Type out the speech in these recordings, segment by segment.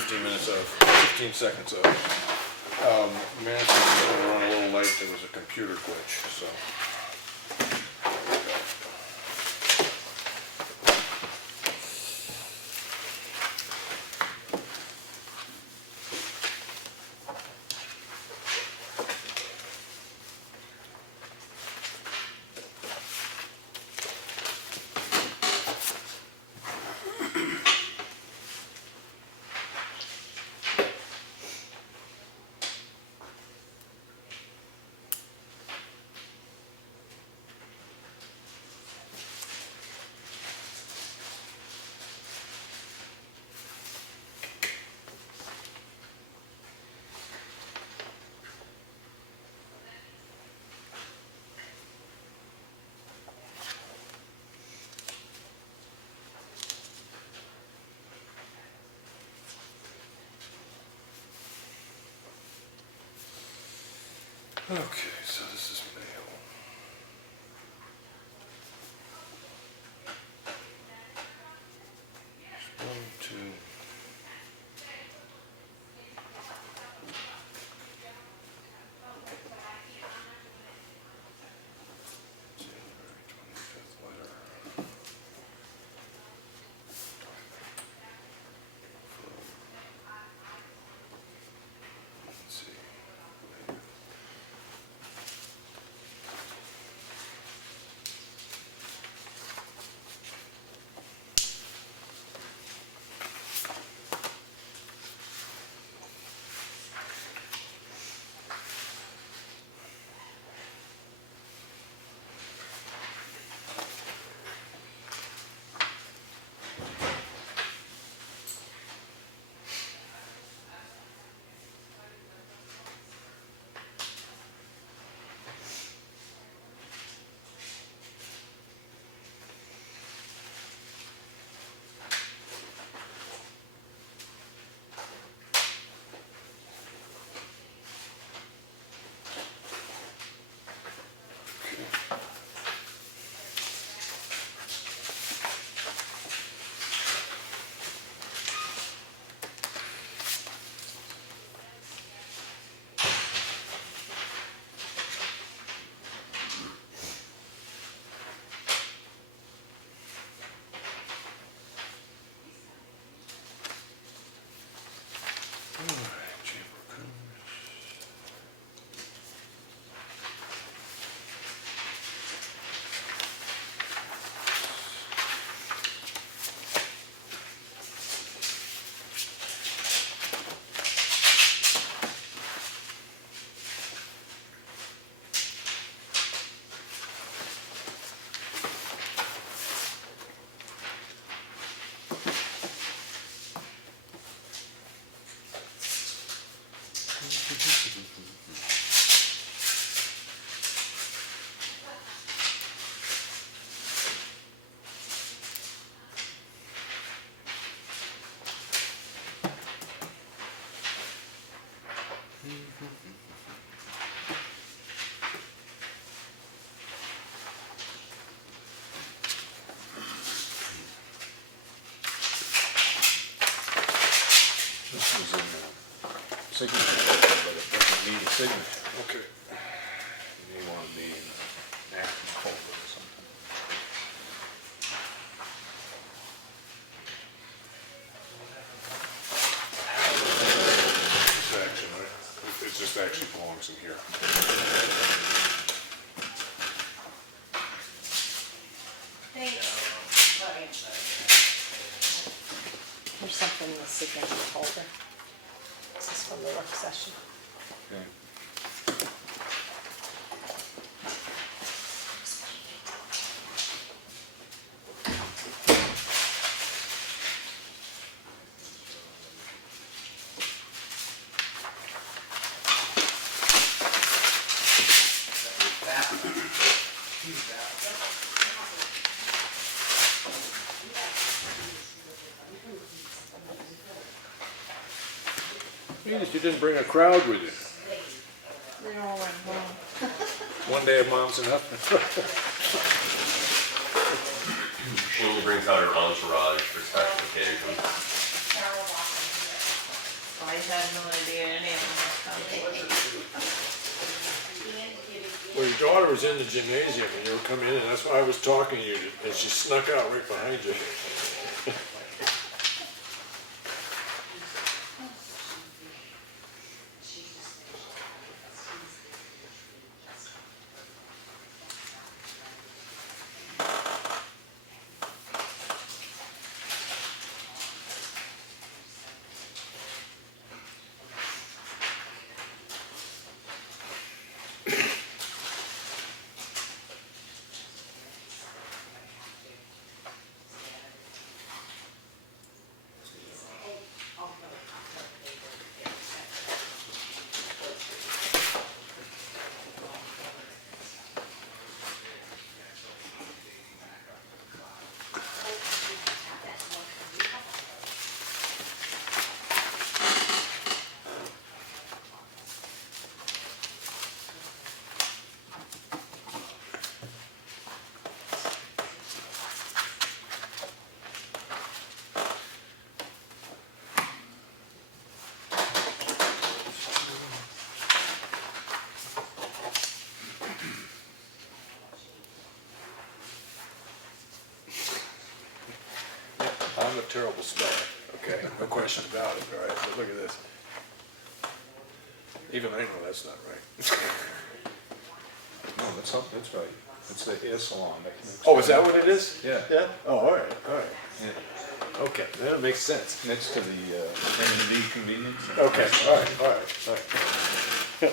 15 seconds of. Minutes are gonna run a little late, there was a computer glitch, so. Okay, so this is mail. One, two. January 25th letter. Let's see. This is in signature, but it doesn't need a signature. Okay. You may want to be in an action folder or something. This action, right? It just actually belongs in here. There's something in the signature folder. This is from the work session. Okay. Venus, you didn't bring a crowd with you. They all went home. One day of mom's enough. She brings out her entourage for special occasions. I had no idea any of them was coming. Well, your daughter was in the gymnasium and you were coming in, and that's why I was talking to you, and she snuck out right behind you. I'm a terrible speller, okay, no question about it, all right, but look at this. Even I know that's not right. No, that's right. It's the hair salon. Oh, is that what it is? Yeah. Yeah? Oh, all right, all right. Yeah. Okay, that makes sense. Next to the M&D convenience. Okay, all right, all right, all right.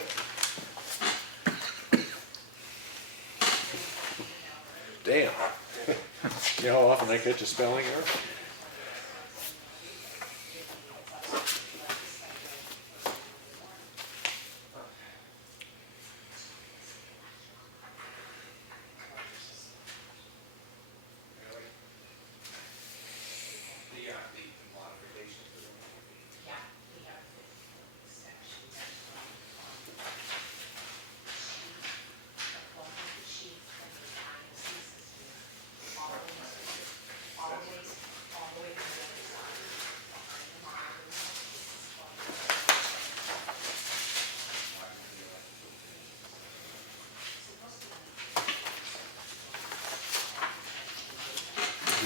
Damn. You know how often I catch a spelling error?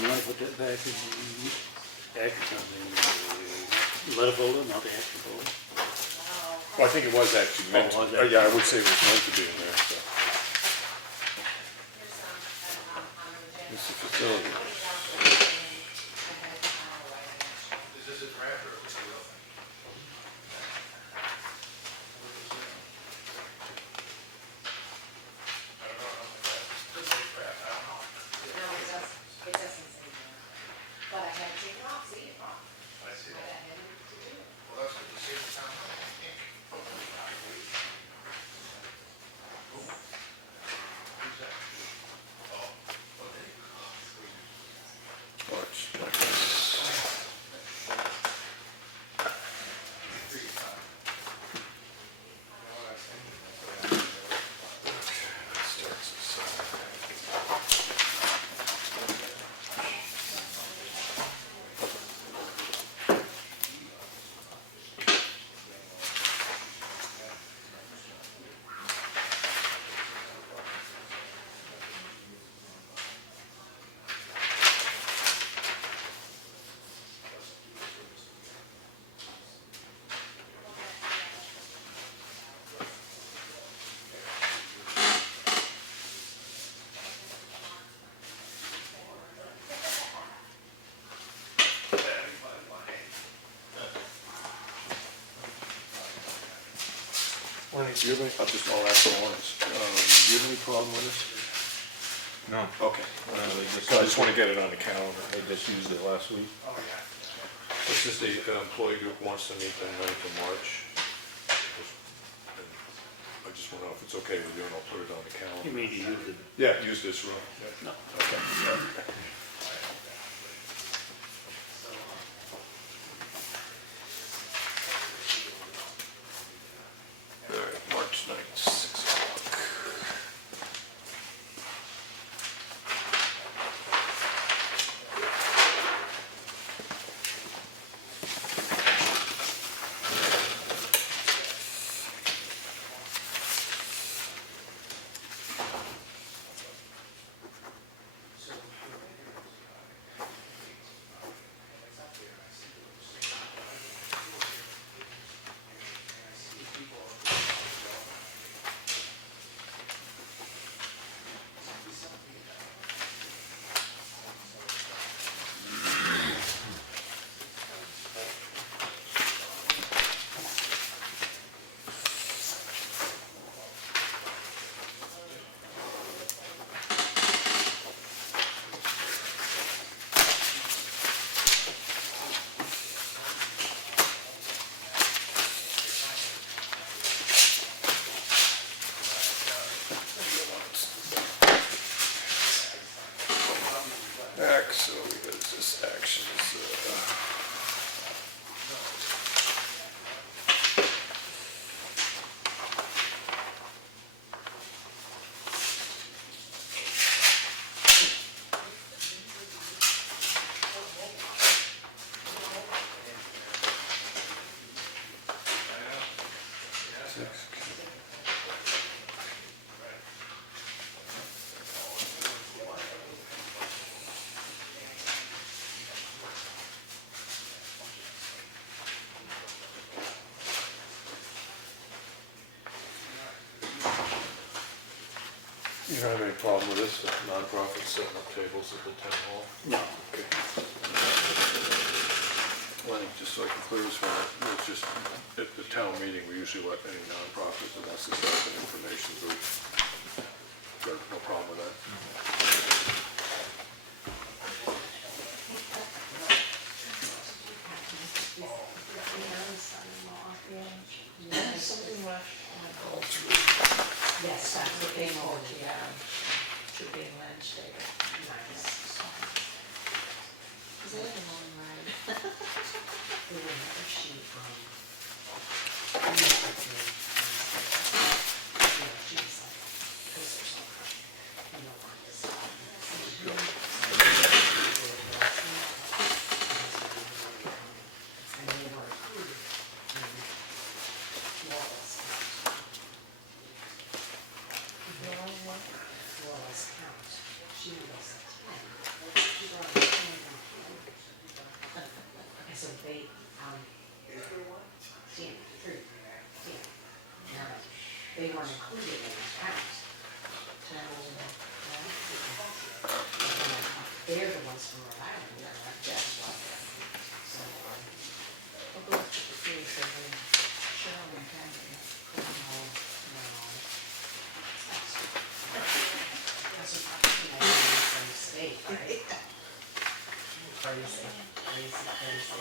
You want to put that back in the action, the letter folder, not the action folder? Well, I think it was actually meant to, Oh, was it? yeah, I would say it was meant to be in there, so. This is facility. Do you have any, I'll just, I'll ask you once, do you have any problem with this? No. Okay. I just want to get it on the calendar. They just used it last week. This is the employee group wants to meet the 9th of March. I just want to know if it's okay with you, and I'll put it on the You calendar. mean you use it? Yeah, use this room. No. Okay. All right, March 9th, 6 o'clock. You don't have any problem with this, with nonprofits setting up tables at the town hall? No. Okay. Well, I think just so I can clear this one up, it's just, at the town meeting, we usually let any nonprofit that wants to set up an information booth. Got no problem with that? Something left on the gold. Yes, that's what they know. Yeah, should be in landscape. Nice. Is that a long ride? They were never sheet, so they, they weren't included in the count. They're the ones from Rhode Island, they're not just like that. So, I'll go up to the field and then Cheryle and Canada. Comeau, no. That's a mistake, right? Crazy, crazy, crazy.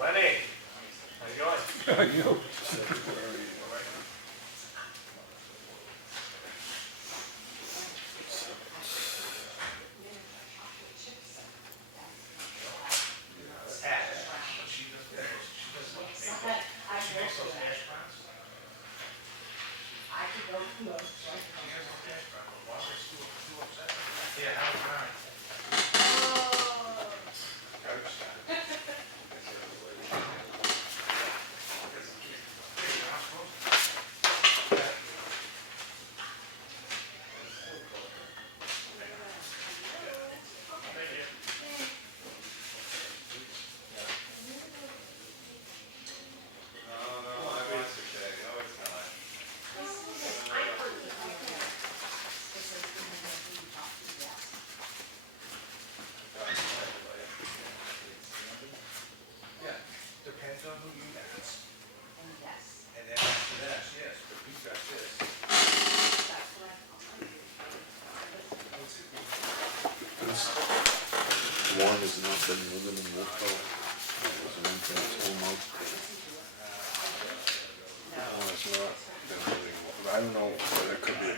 Lenny, how you doing? Depends on who you ask. And then after that, yes, but you've got this. One has not been living in Wolfville. There's an infant Comeau. One has not been living in Wolfville. I don't know, but it could be,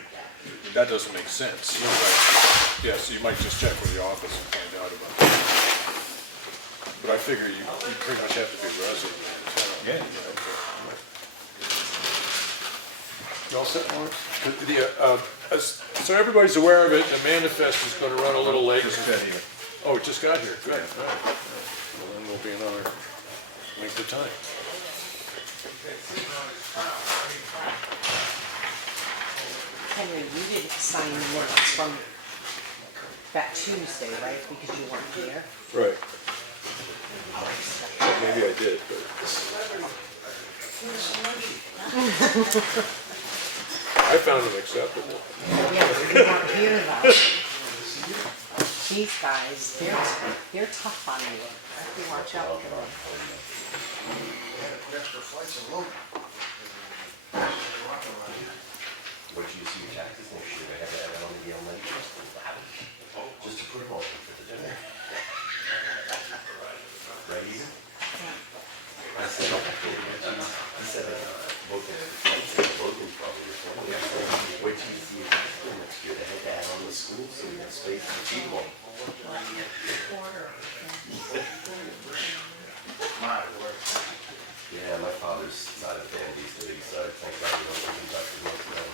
that doesn't make sense. Yeah, so you might just check with the office and find out about that. But I figure you pretty much have to be resident in town. Yeah. You all set, Lawrence? So everybody's aware of it, the manifest is gonna run a little late. Just got here. Oh, it just got here, good. All right. Well, then there'll be another length of time. Henry, you didn't sign the minutes from that Tuesday, right, because you weren't here. Right. Maybe I did, but. I found them acceptable. Yeah, but you weren't here though. These guys, they're tough on you. You have to watch out for them. Extra flights alone. What do you see your taxes next year? I have to add on the Yale money trust and just to put them all in for the dinner. Right, Ethan? I said, both of the flights and the Logan's probably this one. Wait till you see your tax bill next year. They have to add on the school so we have space to feed them all. My word. Yeah, my father's not a fan of these two, so thank God we don't live in Dr. North now.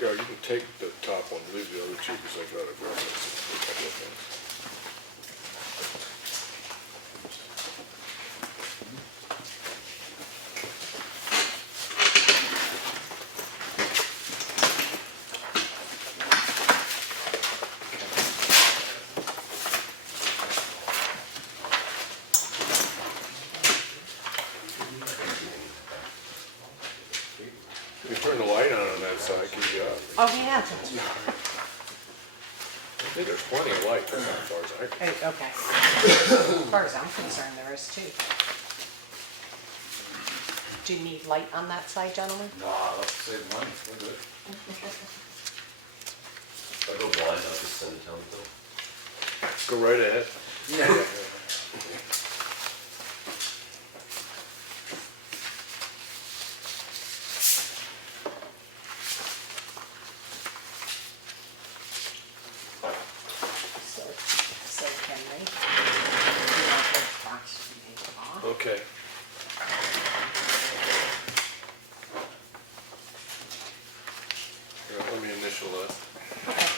Yeah, you can take the top one, leave the other two, because I got a reference to a couple of things. You turn the light on that side, keep you up. Oh, yeah. I think there's plenty of light, as far as I can. Hey, okay. As far as I'm concerned, there is too. Do you need light on that side, gentlemen? Nah, let's save money, we're good. If I go blind, I'll just send it to them, though. Go right ahead. So can they? You want those boxes to be off? Okay. Here, let me initial that. Okay.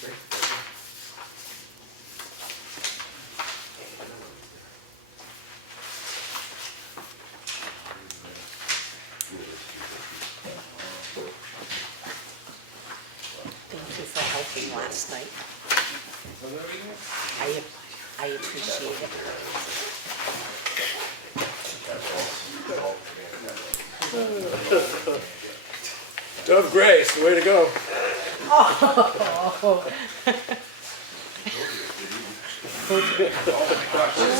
Thank you. Thank you for helping last night. I appreciate it. Dove Grace, the way to go. Oh,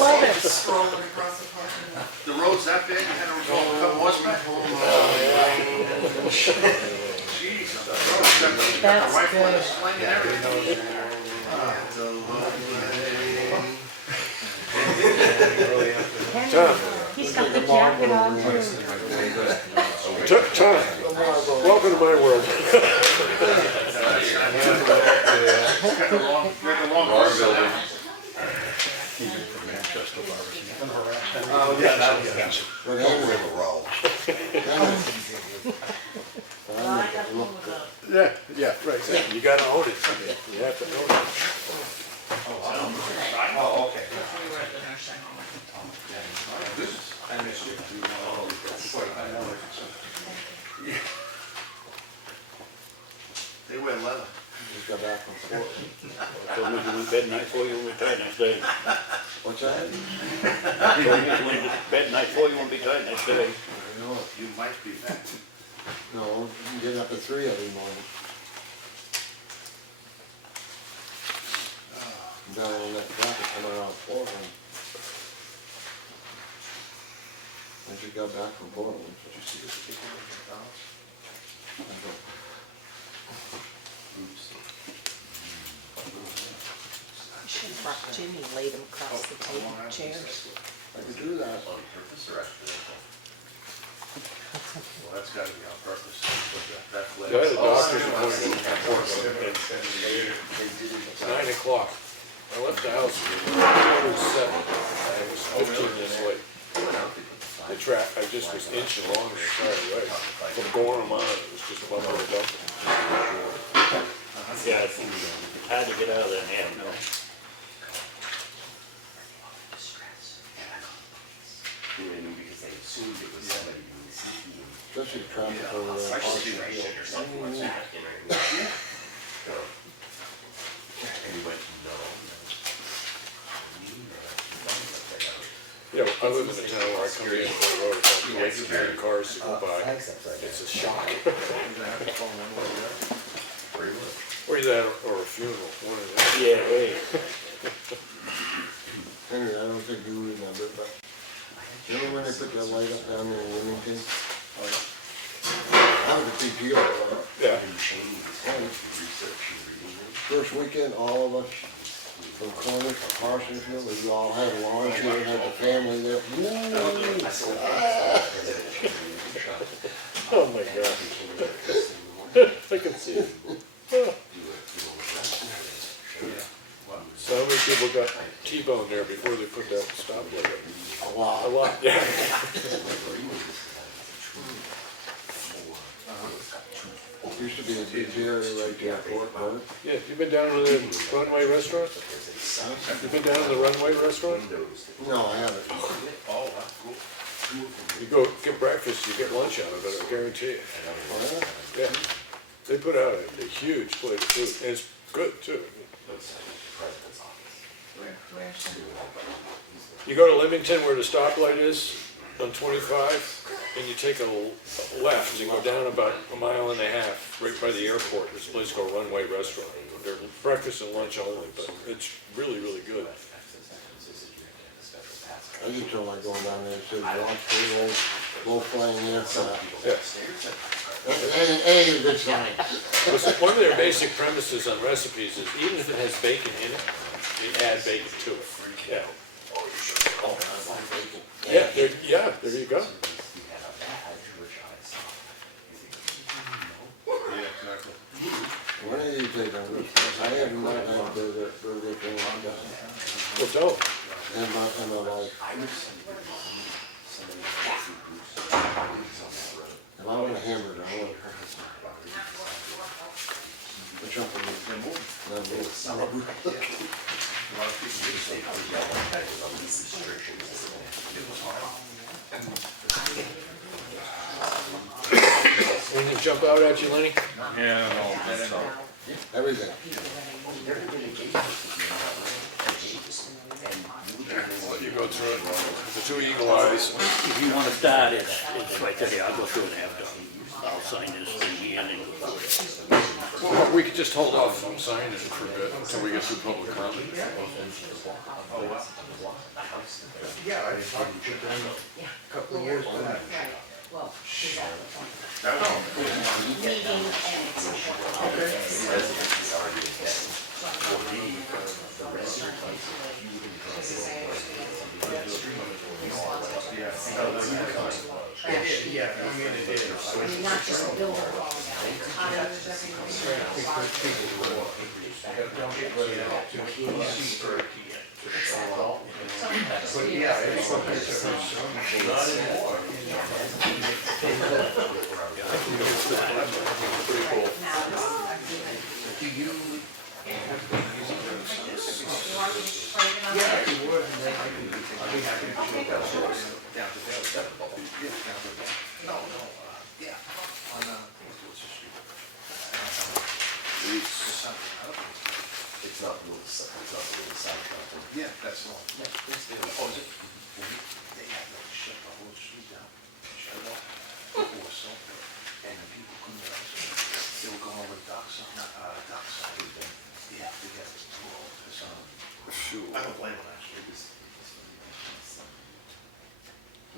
love it. Scrolling across the parking lot. The road's that big, I don't know, come Westman. Jeez, the road's that big, you got That's the rifle and good. the sling and everything. Henry, he's got the jacket Knocking on through. Tom, welcome to my world. Yeah, yeah, right, exactly. You gotta own it. You have to own it. Oh, okay. We were at the nursing home. I missed you. They wear leather. Just got back from Florida. Told me to went to bed night before you won't be tired next day. What's that? Told me to went to bed night before you won't be tired next day. You might be. No, you get up at 3 every morning. Down on that traffic coming around Portland. I just got back from Portland. Did you see this people in the house? You should have brought Jimmy, laid him across the table, chairs. I could do that. On purpose or accidentally? Well, that's gotta be on purpose. That flag. I had a doctor's appointment at Portland at 9 o'clock. I left the house at 7. I was 15 minutes late. The track, I just was inching along the side of the road. From going on, it was just above the dump. Yeah, it's hard to get out of there now, no? Because they assumed it was somebody who was seeking. Especially traffic over there. Situation or something like that, you know. And he went, no. You know, I live in a town where I come in on the road, it's like wait for the cars to go by. It's a shock. Or that, or a funeral, one of them. Yeah, wait. Henry, I don't think you remember, but you remember when they put that light up down there in Wilmington? That was a big deal. Yeah. First weekend, all of us from Cornish to Parsonsville, we all had lunch, we had the family there. Oh my God. I can see it. So how many people got T-bone there before they put that stoplight up? A lot. A lot, yeah. Used to be a big area right there at Fort Worth. Yeah, you been down to the Runway restaurant? You been down to the Runway restaurant? No, I haven't. Oh, that's cool. You go get breakfast, you get lunch out of it, I guarantee it. Yeah, they put out a huge plate of food, and it's good too. Where's the? You go to Leamington where the stoplight is on 25, and you take a left, you go down about 1.5 miles, right by the airport. There's a place called Runway Restaurant. They're breakfast and lunch only, but it's really, really good. I just don't like going down there and sit and watch the low flying aircraft. Yeah. Ain't a good sign. Listen, one of their basic premises on recipes is even if it has bacon in it, you add bacon to it. Yeah. Yeah, there you go. Yeah, exactly. When are you taking this? I have not had burger for a long time. Well, don't. And my wife. If I want a hamburger, I want the chocolate. Anything jump out at you, Lenny? Yeah, no, Everything. I'll let you go through it. The two eagle eyes. If you wanna start, it's right there, I'll go through it after. I'll sign this thing here and then go through it. Well, we could just hold off on signing it for a bit until we get through public comment. Yeah, I just talked to you a couple of years back. Well, she's at the point. Meeting and it's I mean, not just the building falling down, tires, everything. Don't get rid of it too easy for it to get. But yeah, it's what they say. Not anymore. Pretty cool. Do you? Yeah. Yeah, if you would, and then I'd be happy to show that down to there. Yeah, down to there. No, yeah. On, It's not really, it's not really side content. yeah, that's all. Yeah, please do. Oh, is it? They had to shut the whole street down, shut it off, or something, and the people couldn't get out. They were going over dockside. Yeah, they got this tool, this, Shoot. I don't blame them, actually.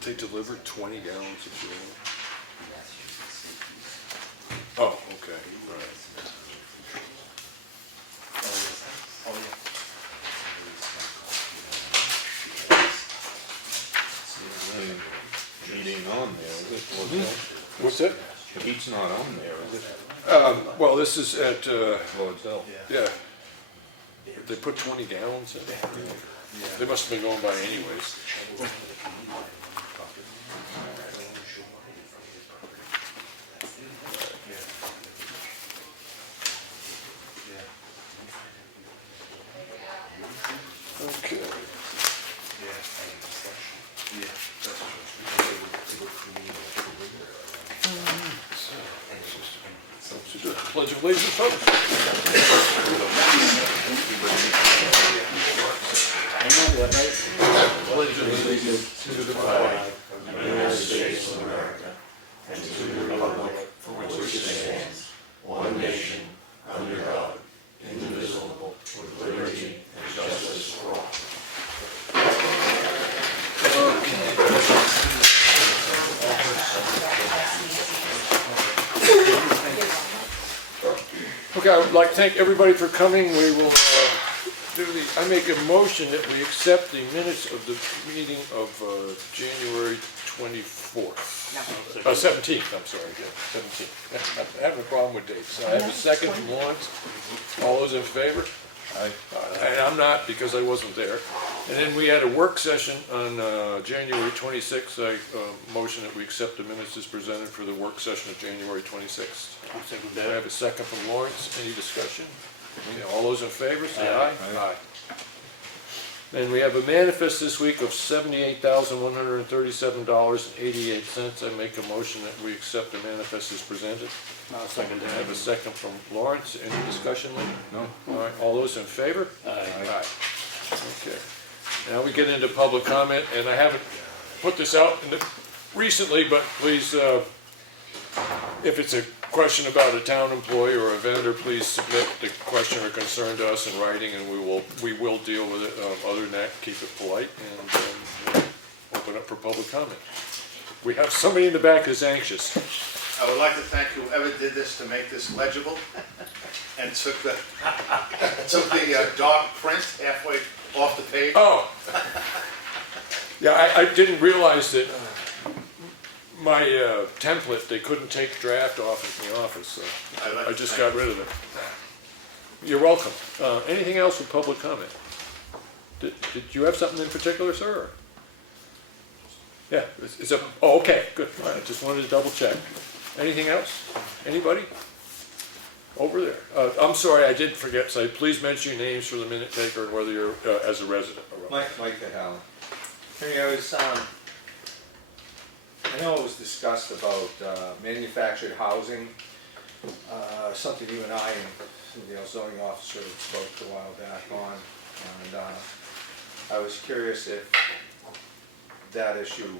They delivered 20 gallons of fuel. Oh, okay, right. Oh, yeah. Heat ain't on there, is it? What's that? The heat's not on there, is it? Well, this is at, Lord's Hill. yeah. They put 20 gallons in. They must have been going by anyways. Okay. Pledge of Allegiance, folks. Pledge of allegiance to the flag of the United States of America and to the republic for which it stands, one nation, under God, indivisible, with liberty and justice for all. Okay, I would like to thank everybody for coming. We will I make a motion that we accept the minutes of the meeting of January 24th. No. 17th, I'm sorry, yeah, 17th. I have a problem with dates. I have a second from Lawrence. All those in favor? Aye. And I'm not because I wasn't there. And then we had a work session on January 26th. I motion that we accept the minutes as presented for the work session of January 26th. I'll second I that. have a second from Lawrence. Any discussion? Okay, all those in favor, say aye. Aye. Then we have a manifest this week of $78,137.88. I make a motion that we accept the manifest as presented. I'll second I have a that. second from Lawrence. Any discussion, Lee? No. All right, all those in favor? Aye. Okay. Now we get into public comment, and I haven't put this out recently, but please, if it's a question about a town employee or a vendor, please submit the question or concern to us in writing, and we will deal with it. Other than that, keep it polite and open up for public comment. We have somebody in the back who's anxious. I would like to thank whoever did this to make this legible and took the dark print halfway off the page. Oh. Yeah, I didn't realize that my template, they couldn't take draft off in the office, so I just got rid of it. You're welcome. Anything else with public comment? Did you have something in particular, sir? Or? Yeah, oh, okay, good. All right, I just wanted to double check. Anything else? Anybody? Over there. I'm sorry, I did forget. So please mention your names for the minute taker and whether you're as a resident. Mike Cahalan. Hey, I know it was discussed about manufactured housing, something you and I and the zoning officer spoke a while back on, and I was curious if that issue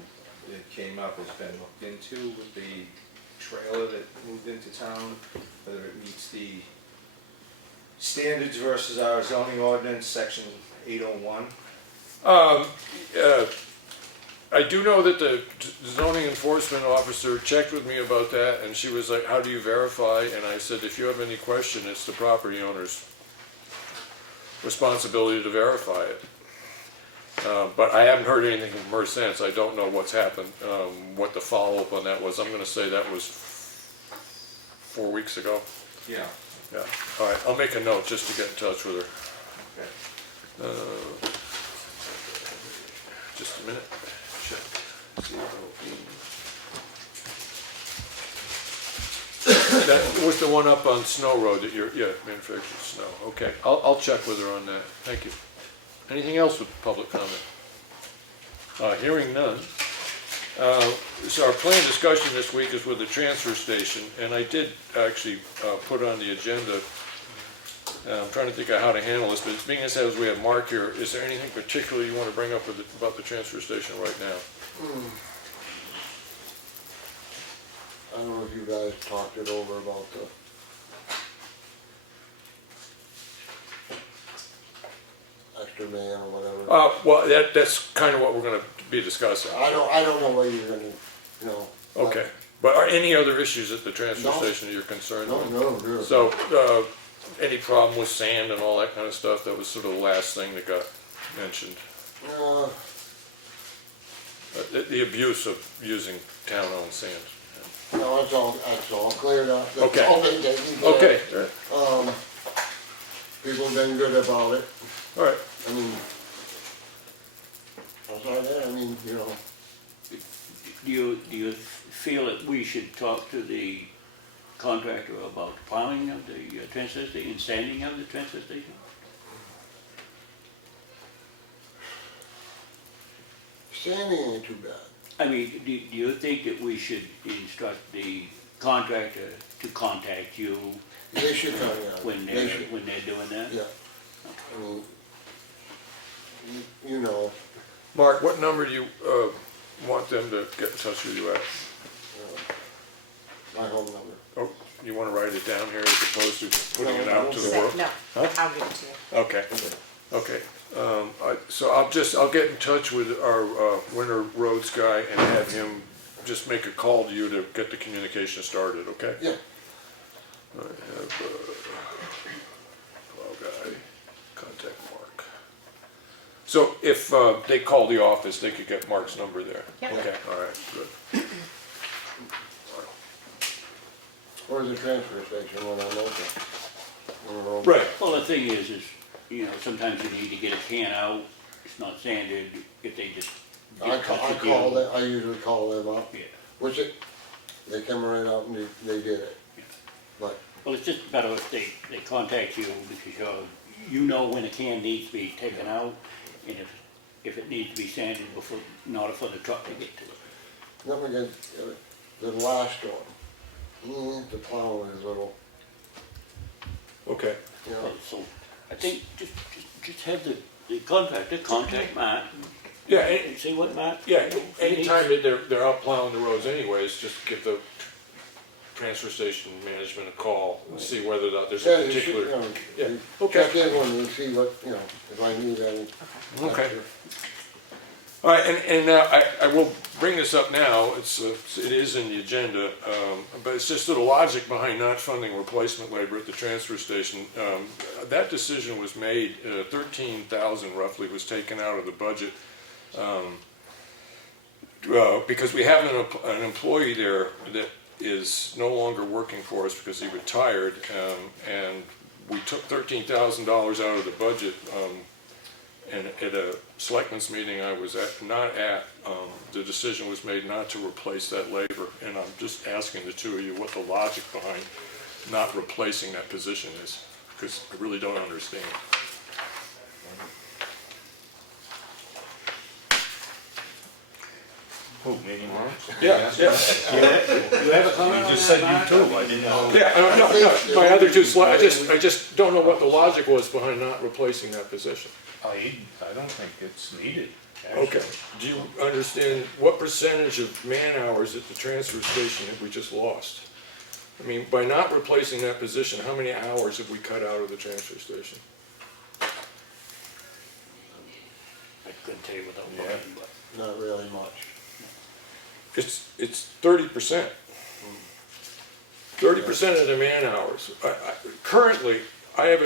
that came up has been looked into with the trailer that moved into town, whether it meets the standards versus our zoning ordinance, section 801. I do know that the zoning enforcement officer checked with me about that, and she was like, how do you verify? And I said, if you have any question, it's the property owner's responsibility to verify it. But I haven't heard anything from her since. I don't know what's happened, what the follow-up on that was. I'm gonna say that was 4 weeks ago. Yeah. Yeah, all right, I'll make a note just to get in touch with her. Okay. Just a minute. Check. That was the one up on Snow Road that you're, yeah, manufactured snow. Okay, I'll check with her on that. Thank you. Anything else with public comment? Hearing none. So our planned discussion this week is with the transfer station, and I did actually put on the agenda, I'm trying to think of how to handle this, but being as we have Mark here, is there anything particular you want to bring up about the transfer station right now? I don't know if you guys talked it over about the extra man or whatever. Well, that's kind of what we're gonna be discussing. I don't know what you're gonna, you know. Okay, but are any other issues at the transfer No. station that you're concerned No, with? no, good. So, any problem with sand and all that kind of stuff? That was sort of the last thing that got mentioned. The abuse of using town-owned sand. No, that's all cleared up. That's Okay. all been taken care of. Okay, all right. People have been good about it. All right. I mean, outside that, I mean, you know, Do you feel that we should talk to the contractor about plowing of the transfer station and sanding of the transfer station? standing ain't too bad. I mean, do you think that we should instruct the contractor to contact you They should come, yeah. when They they're, should. when they're doing that? Yeah. I mean, you know, Mark, what number do you want them to get in touch with you at? my home number. Oh, you want to write it down here as opposed to putting it out to the Say- world? No, Huh? I'll give it to you. Okay, okay. So I'll get in touch with our Winter Roads guy and have him just make a call to you to get the communication started, okay? Yeah. I have, oh, guy, contact Mark. So if they call the office, they could get Mark's number there? Yep. Okay, all right, good. Where's the transfer station when I'm open? Right. Well, the thing is, you know, sometimes you need to get a can out, it's not sanded, if they just get I in touch with you. call them, I usually call them up, Yeah, which they come right out and they did it. But, well, it's just better if they contact you, because you know when a can needs to be taken out, and if it needs to be sanded before, in order for the truck to get to it. then we get the last one. The plow is a little, Okay. you know, So, I think just have the contractor contact Matt, Yeah, and see what Matt. yeah, needs. anytime that they're out plowing the roads anyways, just give the transfer station management a call and see whether or not there's yeah, a you should, you particular. know, Yeah, you okay. check in when you see what, you know, if I need any. Okay. All right, and I will bring this up now, it is in the agenda, but it's just the logic behind not funding replacement labor at the transfer station. That decision was made, 13,000 roughly was taken out of the budget, because we have an employee there that is no longer working for us because he retired, and we took $13,000 out of the budget, and at a selectmen's meeting I was not at, the decision was made not to replace that labor, and I'm just asking the two of you what the logic behind not replacing that position is, because I really don't understand. Who, me and Mark? Yeah, yeah. You have a comment on You just that, said Matt? you too, I didn't know. Yeah, no, my other two slides, I just don't know what the logic was behind not replacing that position. I don't think it's needed, actually. Okay, do you understand what percentage of man hours at the transfer station have we just lost? I mean, by not replacing that position, how many hours have we cut out of the transfer station? I couldn't tell you without Yeah. looking, but. Not really much. It's 30%. 30% of the man hours. Currently, I have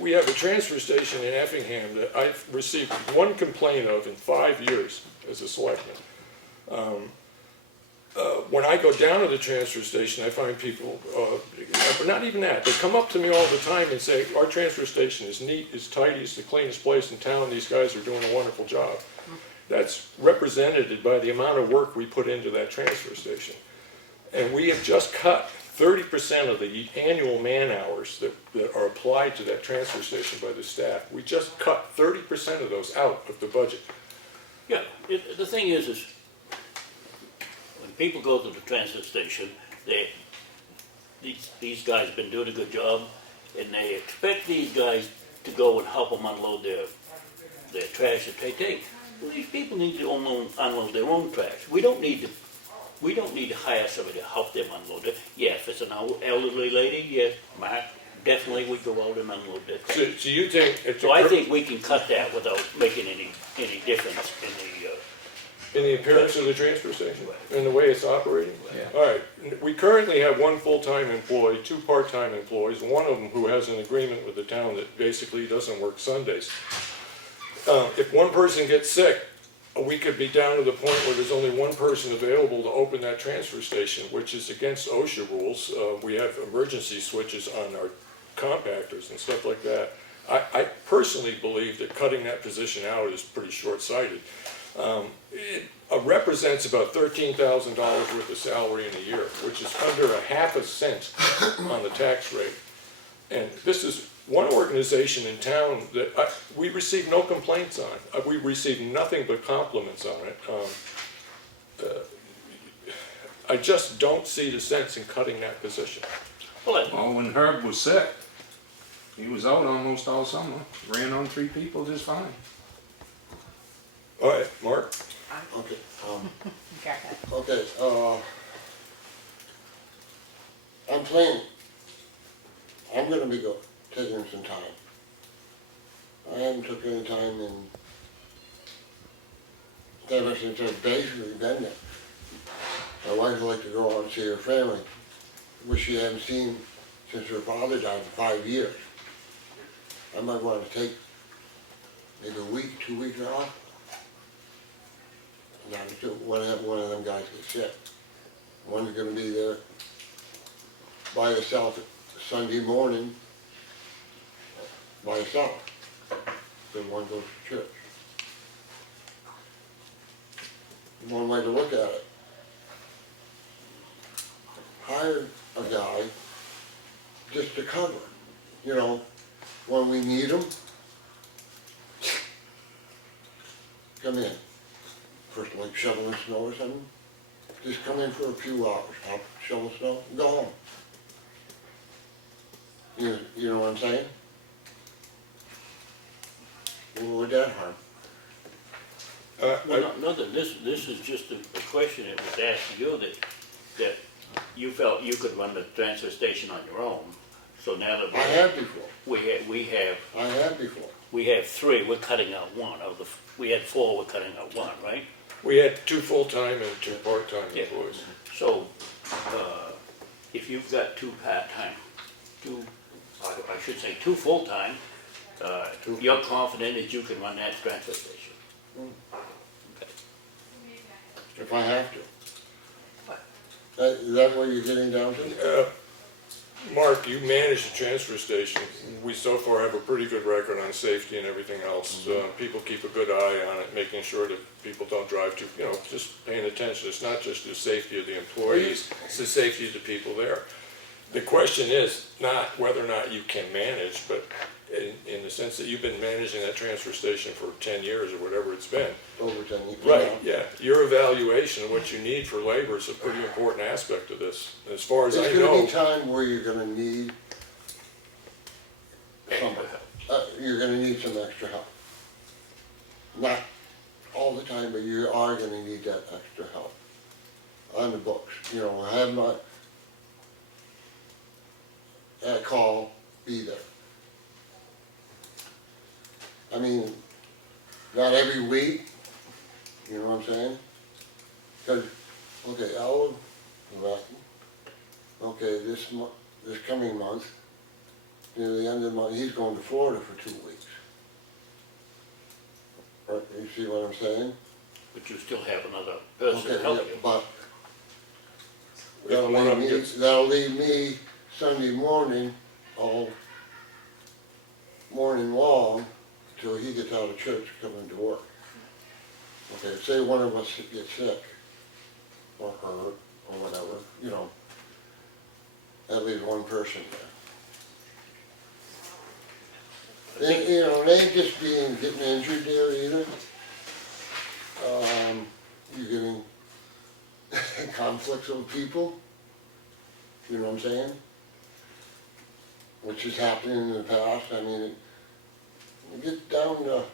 we have a transfer station in Effingham that I've received one complaint of in 5 years as a selectman. When I go down to the transfer station, I find people, but not even that, they come up to me all the time and say, our transfer station is neat, it's tidy, it's the cleanest place in town, these guys are doing a wonderful job. That's represented by the amount of work we put into that transfer station. And we have just cut 30% of the annual man hours that are applied to that transfer station by the staff. We just cut 30% of those out of the budget. Yeah, the thing is when people go to the transfer station, these guys have been doing a good job, and they expect these guys to go and help them unload their trash that they take. Well, these people need to unload their own trash. We don't need to hire somebody to help them unload it. Yeah, if it's an elderly lady, yes, Mark, definitely we go out and unload that trash. So you think it's So I think we can cut that without making any difference in the appearance of the transfer station, in the way it's operating? Yeah. All right, we currently have one full-time employee, 2 part-time employees, one of them who has an agreement with the town that basically doesn't work Sundays. If one person gets sick, we could be down to the point where there's only one person available to open that transfer station, which is against OSHA rules. We have emergency switches on our compactors and stuff like that. I personally believe that cutting that position out is pretty short-sighted. It represents about $13,000 worth of salary in a year, which is under a half a cent on the tax rate. And this is one organization in town that we receive no complaints on. We receive nothing but compliments on it. I just don't see the sense in cutting that position. Well, when Herb was sick, he was out almost all summer, ran on 3 people just fine. All right, Mark? Okay, Go ahead. okay, I'm planning, I'm gonna be taking some time. I haven't took any time ever since I've basically been there. My wife would like to go out and see her family, which she hasn't seen since her father died for 5 years. I might want to take maybe a week, 2 weeks off. Now, one of them guys gets sick. One's gonna be there by herself Sunday morning, by herself. Then one goes to church. One way to look at it. Hire a guy just to cover, you know, when we need him. Come in. First, like shoveling snow or something, just come in for a few hours, help shovel snow, go home. You know what I'm saying? What would that harm? Well, nothing, this is just a question that was asked to you that you felt you could run the transfer station on your own. So now that I have before. I have before. We have 3, we're cutting out 1 of the, we had 4, we're cutting out 1, right? We had 2 full-time and 2 part-time Yeah. employees. So, if you've got 2 part-time, I should say 2 full-time, you're confident that you can run that transfer station? Okay. If I have to. Is that what you're getting down to? Mark, you manage the transfer station. We so far have a pretty good record on safety and everything else. People keep a good eye on it, making sure that people don't drive too, just paying attention. It's not just the safety of the employees, it's the safety of the people there. The question is not whether or not you can manage, but in the sense that you've been managing that transfer station for 10 years or whatever it's been. Over 10 years. Right, yeah. Your evaluation of what you need for labor is a pretty important aspect of this. As far as I There's know. gonna be time where you're gonna need somebody. You're gonna need some extra help. Not all the time, but you are gonna need that extra help on the books. Have my call, be there. I mean, not every week, you know what I'm saying? Because, okay, okay, this coming month, near the end of the month, he's going to Florida for 2 weeks. Right, you see what I'm saying? But you still have another person Okay, helping yeah, you. but If one of them gets- that'll leave me Sunday morning, all morning long, till he gets out of church coming to work. Okay, say one of us gets sick, or hurt, or whatever, you know, that leaves one person there. And, you know, it ain't just getting injured there either. You're getting conflicts with people, you know what I'm saying? Which has happened in the past, I mean, it gets down to,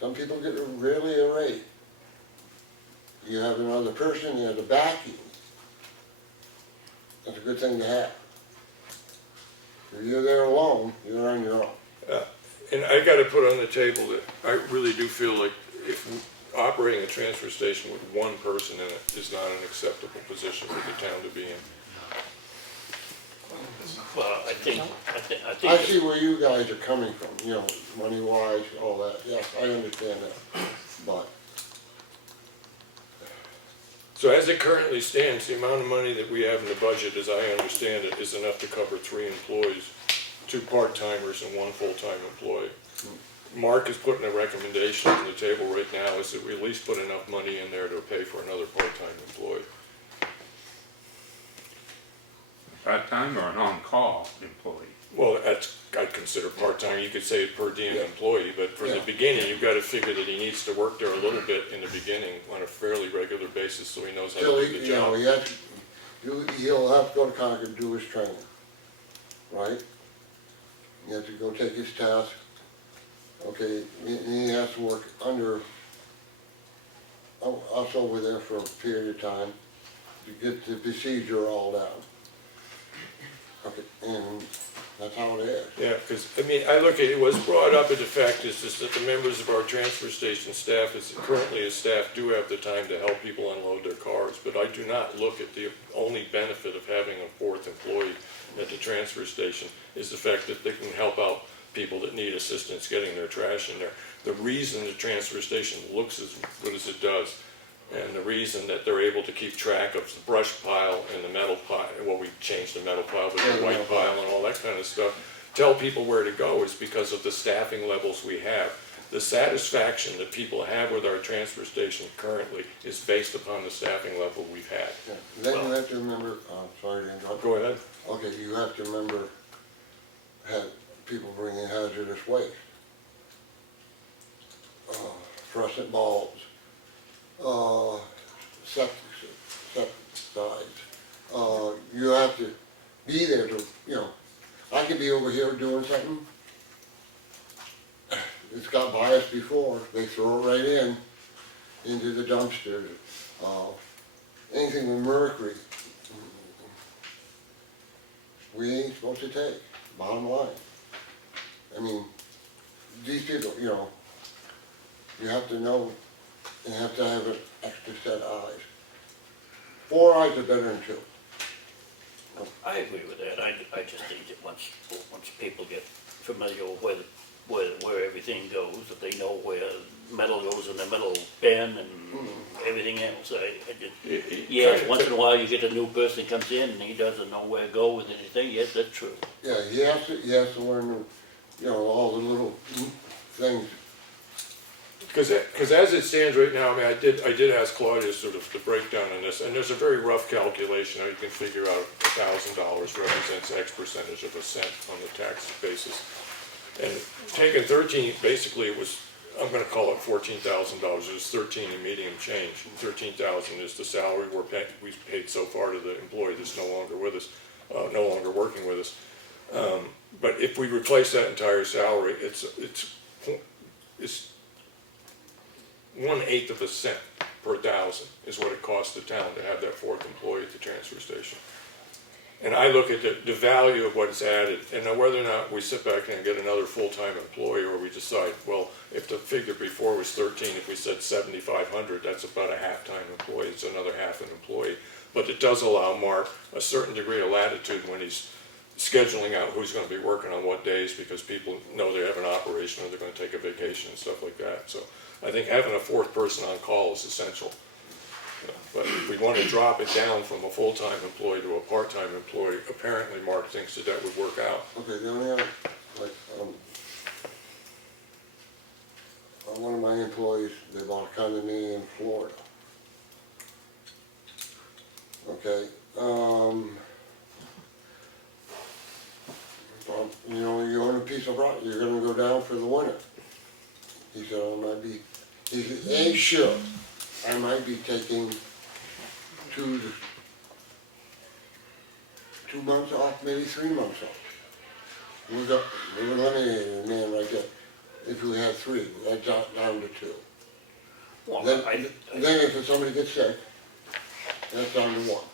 some people get really irate. You have another person there to back you. That's a good thing to have. If you're there alone, you're on your own. And I gotta put on the table that I really do feel like if operating a transfer station with one person in it is not an acceptable position for the town to be in. Well, I think, I see where you guys are coming from, you know, money-wise, all that, yes, I understand that, but, So as it currently stands, the amount of money that we have in the budget, as I understand it, is enough to cover 3 employees, 2 part-timers and 1 full-time employee. Mark is putting a recommendation on the table right now, is that we at least put enough money in there to pay for another part-time employee. Part-time or an on-call employee? Well, that's, I'd consider part-time, you could say a per diem employee, but for the Yeah. beginning, you've gotta figure that he needs to work there a little bit in the beginning on a fairly regular basis, so he knows how still, to do the you know, job. he'll have to go to Concord and do his training, right? He has to go take his test, okay, and he has to work under us over there for a period of time to get the procedure all down. Okay, and that's how it is. Yeah, because, I mean, I look at it, what's brought up as a fact is just that the members of our transfer station staff, is currently as staff, do have the time to help people unload their cars, but I do not look at the only benefit of having a 4th employee at the transfer station is the fact that they can help out people that need assistance getting their trash in there. The reason the transfer station looks as good as it does, and the reason that they're able to keep track of the brush pile and the metal pile, well, we changed the metal pile, but the white pile and all that kind of stuff, tell people where to go is because of the staffing levels we have. The satisfaction that people have with our transfer station currently is based upon the staffing level we've had. Yeah. Then you have to remember, sorry to interrupt. Go ahead. Okay, you have to remember, had people bring in hazardous waste. Fluorescent bulbs, septic sides. You have to be there to, you know, I could be over here doing something. It's got bias before, they throw it right into the dumpster. Anything with mercury, we ain't supposed to take, bottom line. I mean, these people, you know, you have to know, and have to have an extra set of eyes. 4 eyes are better than 2. I agree with that. I just think that once people get familiar with where everything goes, that they know where metal goes in the metal bin and everything else. Yes, once in a while you get a new person that comes in and he doesn't know where to go with anything. Yes, that's true. Yeah, he has to learn, you know, all the little things. Because as it stands right now, I mean, I did ask Claudia sort of the breakdown on this, and there's a very rough calculation how you can figure out $1,000 represents X percentage of a cent on the tax basis. And taking 13, basically it was, I'm gonna call it $14,000, it was 13 in medium change. 13,000 is the salary we've paid so far to the employee that's no longer with us, no longer working with us. But if we replace that entire salary, it's 1/8 of a cent per 1,000 is what it costs the town to have that 4th employee at the transfer station. And I look at the value of what's added, and now whether or not we sit back and get another full-time employee, or we decide, well, if the figure before was 13, if we said 7,500, that's about a half-time employee, it's another half an employee. But it does allow Mark a certain degree of latitude when he's scheduling out who's gonna be working on what days, because people know they have an operation or they're gonna take a vacation and stuff like that. So I think having a fourth person on call is essential. But if we want to drop it down from a full-time employee to a part-time employee, apparently Mark thinks that that would work out. Okay, the only other, like, one of my employees, they bought a condominium in Florida. Okay, you know, you own a piece of rock, you're gonna go down for the winter. He said, I might be, he said, ain't sure, I might be taking 2 months off, maybe 3 months off. We're eliminating a man right there. If we had 3, that's down to 2. Well, Then I, if somebody gets sick, that's down to 1.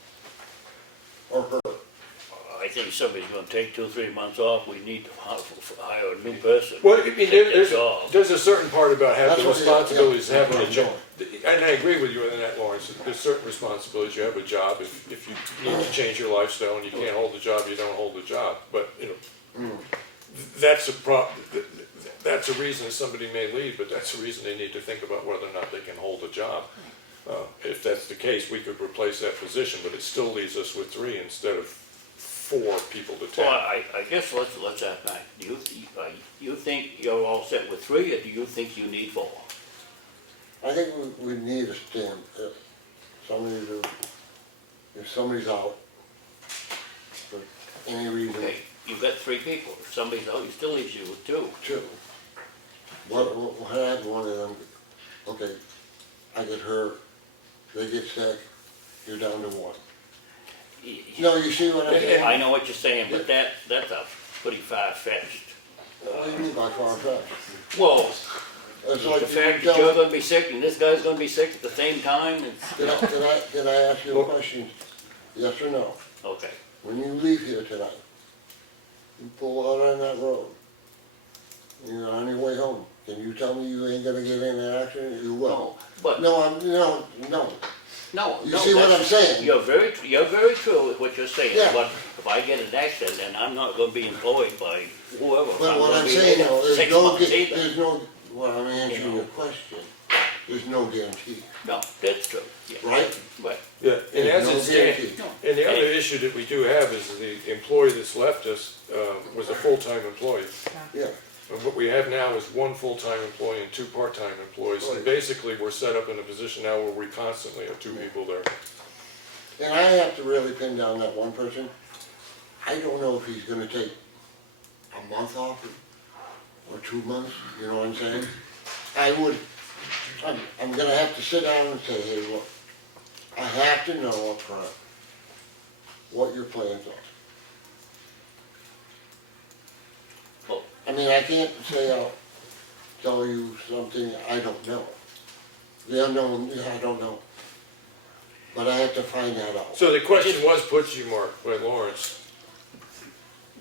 Or her. I think if somebody's gonna take 2 or 3 months off, we need to hire a new person. Well, I mean, Take that there's job. a certain part about having That's the what- responsibilities of yeah, having a that's job. what And I agree with you on that, Lawrence. There's certain responsibilities. You have a job. If you need to change your lifestyle and you can't hold the job, you don't hold the job. But, you know, that's a that's a reason somebody may leave, but that's a reason they need to think about whether or not they can hold a job. If that's the case, we could replace that position, but it still leaves us with 3 instead of 4 people to Well, take. I guess let's ask Mike, do you think you're all set with 3, or do you think you need 4? I think we need a stamp, if somebody's out for any reason, Okay, you've got 3 people, if somebody's out, you still leave you with 2. 2. What happened, one of them, okay, I get hurt, they get sick, you're down to 1. No, you see what I'm saying? I know what you're saying, but that's a pretty far-fetched. What do you mean by far-fetched? Well, It's the like fact you that you're gonna be sick and this guy's gonna be sick at the same time, it's, Can I ask you a question? Yes or no? okay. When you leave here tonight, you pull out on that road, you're on your way home, can you tell me you ain't gonna get in an accident? You will. No, but, No, no. You see what I'm saying? You're very true with what you're saying, Yeah. but if I get an accident, then I'm not gonna be employed by whoever. But what gonna I'm be saying, there though, 6 months either. there's no, well, I'm answering You know. your question, there's no guarantee, No, that's true, yeah. right? But, Yeah, and There's as no it stands, guarantee. no. and the other issue that we do have is the employee that's left us was a full-time employee. Yeah, And what we have now is 1 full-time employee and 2 part-time employees. And basically, we're set up in a position now where we constantly have 2 people there. and I have to really pin down that one person. I don't know if he's gonna take a month off or 2 months, you know what I'm saying? I'm gonna have to sit down and say, hey, look, I have to know up front what your plans are. Well, I mean, I can't say I'll tell you something I don't know. The unknown, I don't know. But I have to find that out. So the question was put to you, Mark, by Lawrence.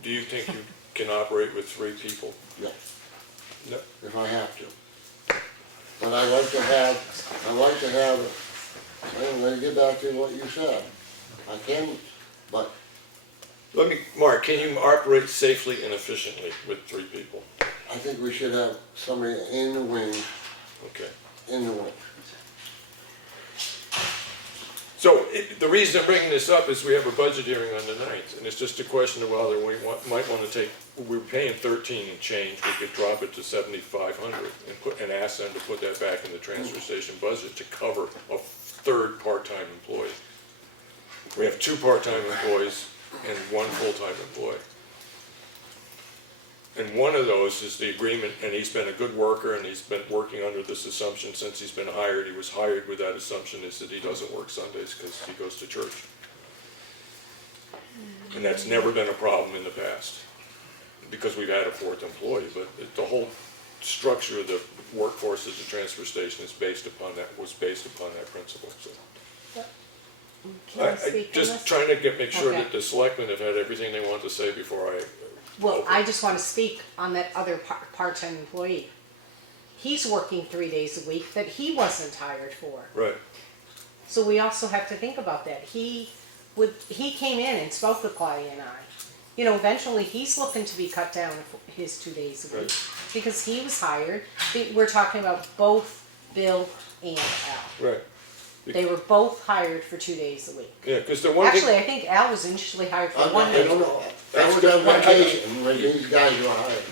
Do you think you can operate with 3 people? Yes, No. if I have to. But I like to have, and let me get back to what you said. I can, but Mark, can you operate safely and efficiently with 3 people? I think we should have somebody in the wings, Okay. in the wings. So the reason I'm bringing this up is we have a budget hearing on the 9th, and it's just a question of whether we might want to take, we're paying 13 and change, we could drop it to 7,500 and ask them to put that back in the transfer station budget to cover a 3rd part-time employee. We have 2 part-time employees and 1 full-time employee. And one of those is the agreement, and he's been a good worker, and he's been working under this assumption since he's been hired. He was hired with that assumption, is that he doesn't work Sundays because he goes to church. And that's never been a problem in the past, because we've had a 4th employee, but the whole structure of the workforce at the transfer station is based upon that principle, so. Can I speak on Just this? trying to make sure Okay. that the selectmen have had everything they want to say before I. Well, I just want to speak on that other part-time employee. He's working 3 days a week that he wasn't hired for. Right. So we also have to think about that. He came in and spoke with Claudia and I. you know, eventually he's looking to be cut down his 2 days a week. Right. Because he was hired, we're talking about both Bill and Al. Right, They were both hired for 2 days a week. yeah, cause the one thing. Actually, I think Al was initially hired for I 1 I day. don't know, I was on vacation when these guys were hired.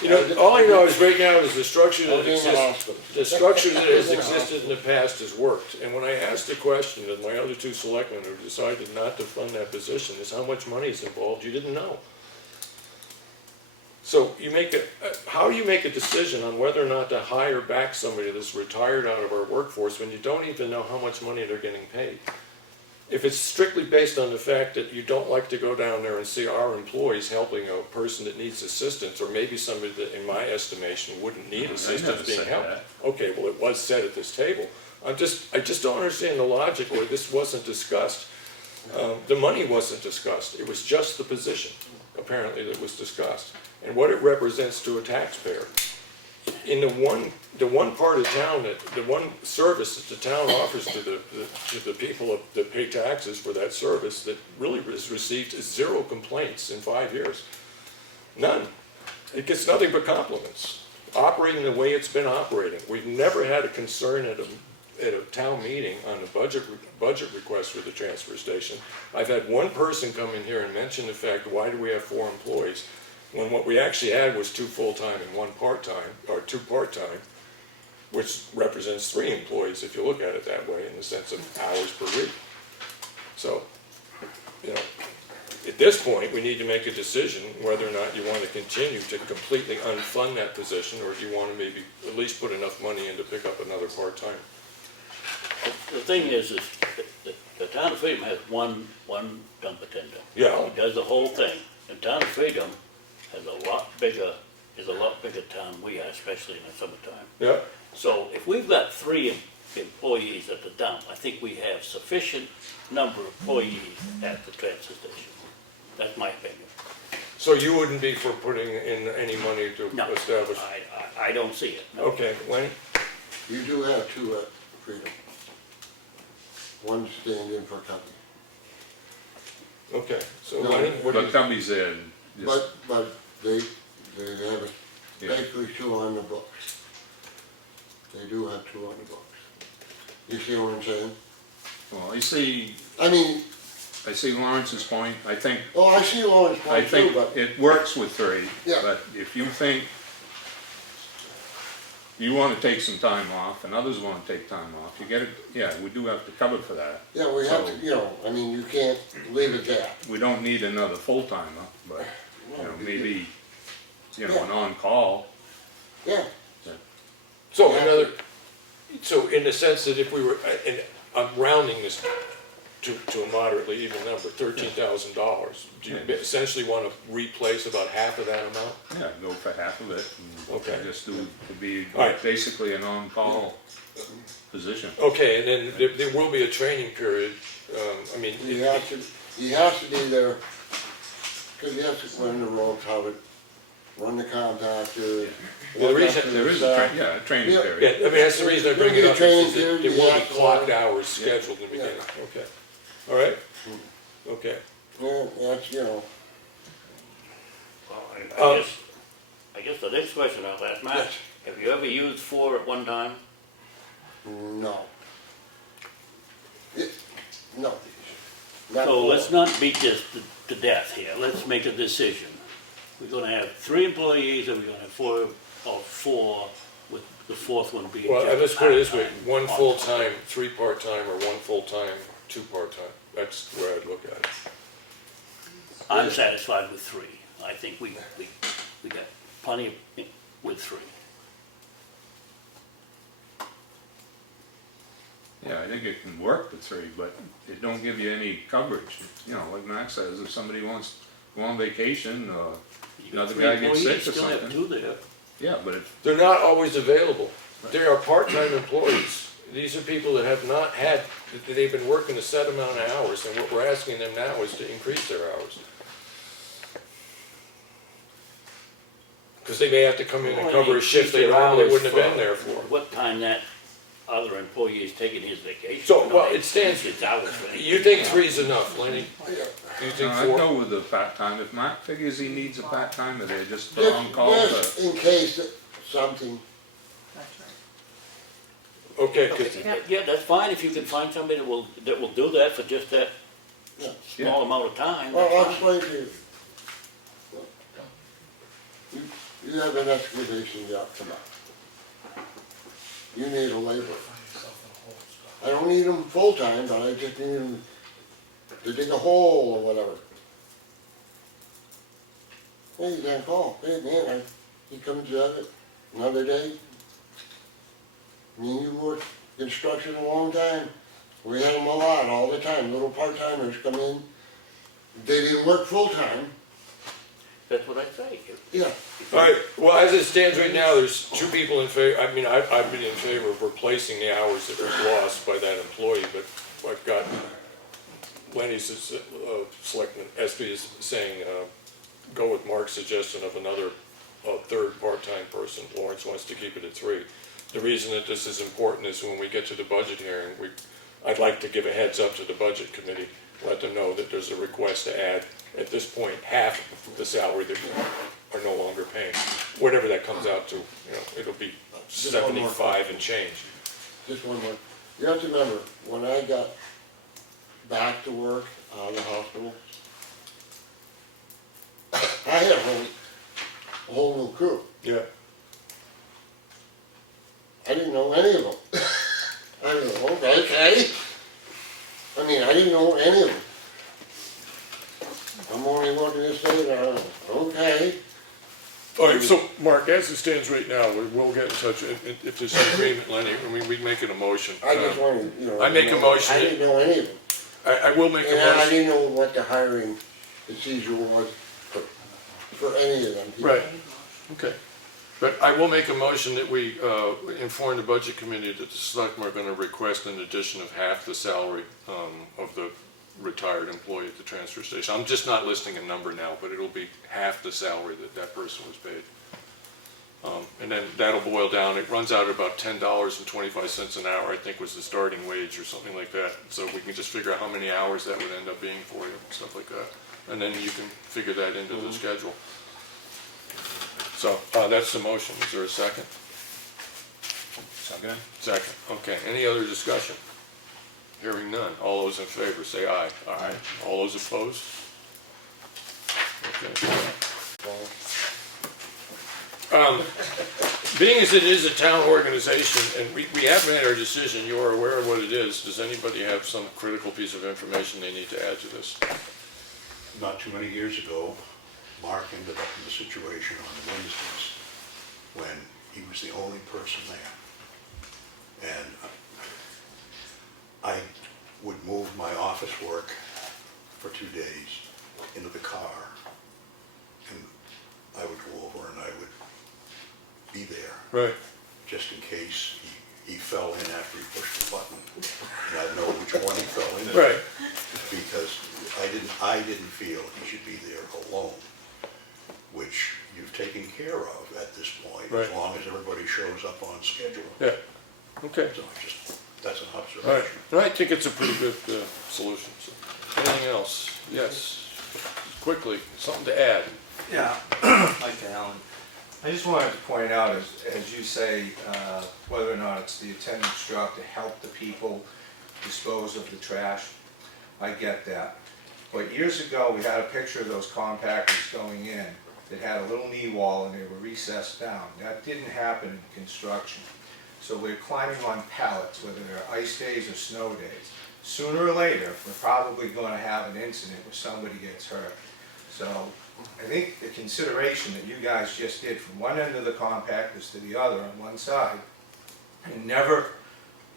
You know, all I know is right now is the structure I that was in the exists, hospital. the structure that has existed in the past has worked. And when I asked the question of my other two selectmen who decided not to fund that position, is how much money is involved, you didn't know. So you make how do you make a decision on whether or not to hire back somebody that's retired out of our workforce when you don't even know how much money they're getting paid? If it's strictly based on the fact that you don't like to go down there and see our employees helping a person that needs assistance, or maybe somebody that, in my estimation, wouldn't need assistance being said helped. that. Okay, well, it was said at this table. I just don't understand the logic where this wasn't discussed. The money wasn't discussed. It was just the position, apparently, that was discussed, and what it represents to a taxpayer. In the one part of town the one service that the town offers to the people that pay taxes for that service that really has received 0 complaints in 5 years. None. It gets nothing but compliments. Operating the way it's been operating. We've never had a concern at a town meeting on the budget request for the transfer station. I've had one person come in here and mention the fact, why do we have 4 employees? When what we actually had was 2 full-time and 1 part-time, or 2 part-time, which represents 3 employees if you look at it that way in the sense of hours per week. So, you know, at this point, we need to make a decision whether or not you want to continue to completely unfund that position, or do you want to maybe at least put enough money in to pick up another part-time. The thing is the town of Freedom has one dump attendant. Yeah. He does the whole thing. The town of Freedom is a lot bigger town we are, especially in the summertime. Yeah. So if we've got 3 employees at the dump, I think we have sufficient number of employees at the transfer station. That's my opinion. So you wouldn't be for putting in any money to No, establish? I don't see it. No. Okay, Lenny? You do have 2 at Freedom. One stand-in for company. Okay, so No, Lenny, what do you? But Cubby's there, just, But they have Yeah. basically 2 on the books. They do have 2 on the books. You see what I'm saying? well, I mean, I see Lawrence's point. I think oh, I see Lawrence I point too, think but, it works with 3, Yeah. but if you think you wanna take some time off and others wanna take time off, you get it, yeah, we do have to cover for that. yeah, we have So- to, you know, I mean, you can't leave it there. We don't need another full-timer, but, you know, maybe, you know, an on-call. Yeah, So Yeah. so in the sense that if we were, and I'm rounding this to a moderately even number, $13,000. Do you Yeah. essentially want to replace about half of that amount? Yeah, go for half of it. And Okay. Just do, to be All right. basically an on-call position. Okay, and then there will be a training period. I mean, he has to be there, cause he has to run the road covered, run the compactor. Well, the reason- There is a training Yeah. period. yeah, I mean, that's the reason I bring it There'll up, be a training is that period, there you will have be to clocked learn. hours scheduled in the beginning. Okay, all right? Okay. Yeah, that's, you know, Well, I guess the next question I'll ask Matt, have you ever used 4 at one time? no. No. Not So 4. let's not beat this to death here, let's make a decision. We're gonna have 3 employees, or we're gonna have 4, with the 4th one being Well, just let's put it this way, part-time. 1 full-time, 3 part-time, or 1 full-time, 2 part-time. That's the way I'd look at it. I'm satisfied with 3. I think we got plenty of, with 3. Yeah, I think it can work with 3, but it don't give you any coverage. You know, like Max says, if somebody wants to go on vacation, or You got another 3 guy gets employees, sick or still have something. 2 there. Yeah, but if, They're not always available. They are part-time employees. These are people that have not had, that they've been working a set amount of hours, and what we're asking them now is to increase their hours. Because they may have to come in and cover a shift they normally wouldn't have been there for. What time that other employees taking his vacation. So, You know, well, they- it stands- It's hours for him. You think three's enough, Lenny? Do you think I'd four? go with the part-time, if Mark figures he needs a part-timer there, just put on call Just to, in case that something, That's right. Okay, 'cause Yeah, that's fine if you can find somebody that will do that for just that yeah. small amount of time. Well, that's I'll fine. explain to you. You have an excavation job tomorrow. You need a laborer. I don't need them full-time, but I just need them to dig a hole or whatever. Hey, he's on call. Hey, man, he comes out it another day. I mean, you worked construction a long time. We had them a lot, all the time. Little part-timers come in. They didn't work full-time. That's what I say. Yeah. all right, well, as it stands right now, there's two people in favor, I mean, I've been in favor of replacing the hours that were lost by that employee, but I've got Lenny's, selectman, Espie is saying, go with Mark's suggestion of another, third part-time person. Lawrence wants to keep it at 3. The reason that this is important is when we get to the budget hearing, I'd like to give a heads up to the budget committee, let them know that there's a request to add, at this point, half the salary that we are no longer paying, whatever that comes out to, it'll be Just one more 75 and change. Just one more. You have to remember, when I got back to work out of the hospital, I had a whole new crew. Yeah. I didn't know any of them. I didn't know, okay. I mean, I didn't know any of them. I'm only working this day now, okay. All right, so, Mark, as it stands right now, we'll get in touch, if there's an agreement, Lenny, I mean, we'd make it a motion. I just wanted, you know. I make a motion I that- didn't know any of them. I will make a And I motion. didn't know what the hiring procedure was for any of them. people. Right, okay. But I will make a motion that we inform the budget committee that the selectmen are gonna request an addition of half the salary of the retired employee at the transfer station. I'm just not listing a number now, but it'll be half the salary that that person was paid. And then that'll boil down, it runs out at about $10.25 an hour, I think was the starting wage or something like that. So we can just figure out how many hours that would end up being for you, stuff like that. And then you can figure that into the schedule. So, that's the motion, is there a second? second, Second, okay, any other discussion? Hearing none, all those in favor say aye. Aye. All those opposed? Okay. Being as it is a town organization, and we have made our decision, you are aware of what it is, does anybody have some critical piece of information they need to add to this? Not too many years ago, Mark ended up in a situation on Wednesdays when he was the only person there. And I would move my office work for 2 days into the car, and I would go over and I would be there, Right. just in case he fell in after he pushed the button, and I'd know which one he fell in. Right. Because I didn't feel he should be there alone, which you've taken care of at this point, as Right. long as everybody shows up on schedule. Yeah, okay. So that's an All right, observation. and I think it's a pretty good solution. So, anything else? Yes, quickly, something to add. Yeah, like Alan, I just wanted to point out, as you say, whether or not it's the attendant's job to help the people dispose of the trash, I get that. But years ago, we had a picture of those compactors going in that had a little knee wall and they were recessed down. That didn't happen in construction. So we're climbing on pallets, whether they're ice days or snow days. Sooner or later, we're probably going to have an incident where somebody gets hurt. So I think the consideration that you guys just did from one end of the compactors to the other on one side, and never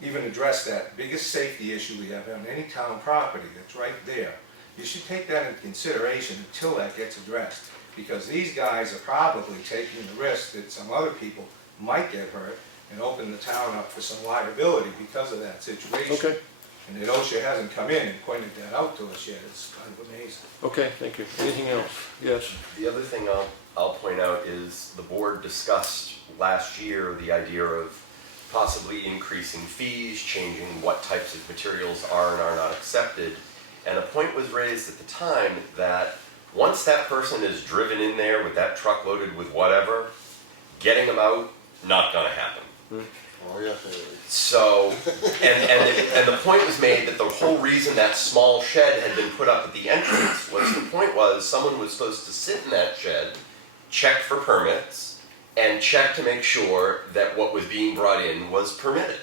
even address that biggest safety issue we have on any town property that's right there. You should take that into consideration until that gets addressed, because these guys are probably taking the risk that some other people might get hurt and open the town up for some liability because of that situation. Okay. And that OSHA hasn't come in and pointed that out to us yet. It's kind of amazing. Okay, thank you. Anything else? Yes. The other thing I'll point out is the board discussed last year the idea of possibly increasing fees, changing what types of materials are and are not accepted. And a point was raised at the time that once that person is driven in there with that truck loaded with whatever, getting them out, not gonna happen. Oh, yes, it is. So, and the point was made that the whole reason that small shed had been put up at the entrance was, the point was, someone was supposed to sit in that shed, check for permits, and check to make sure that what was being brought in was permitted.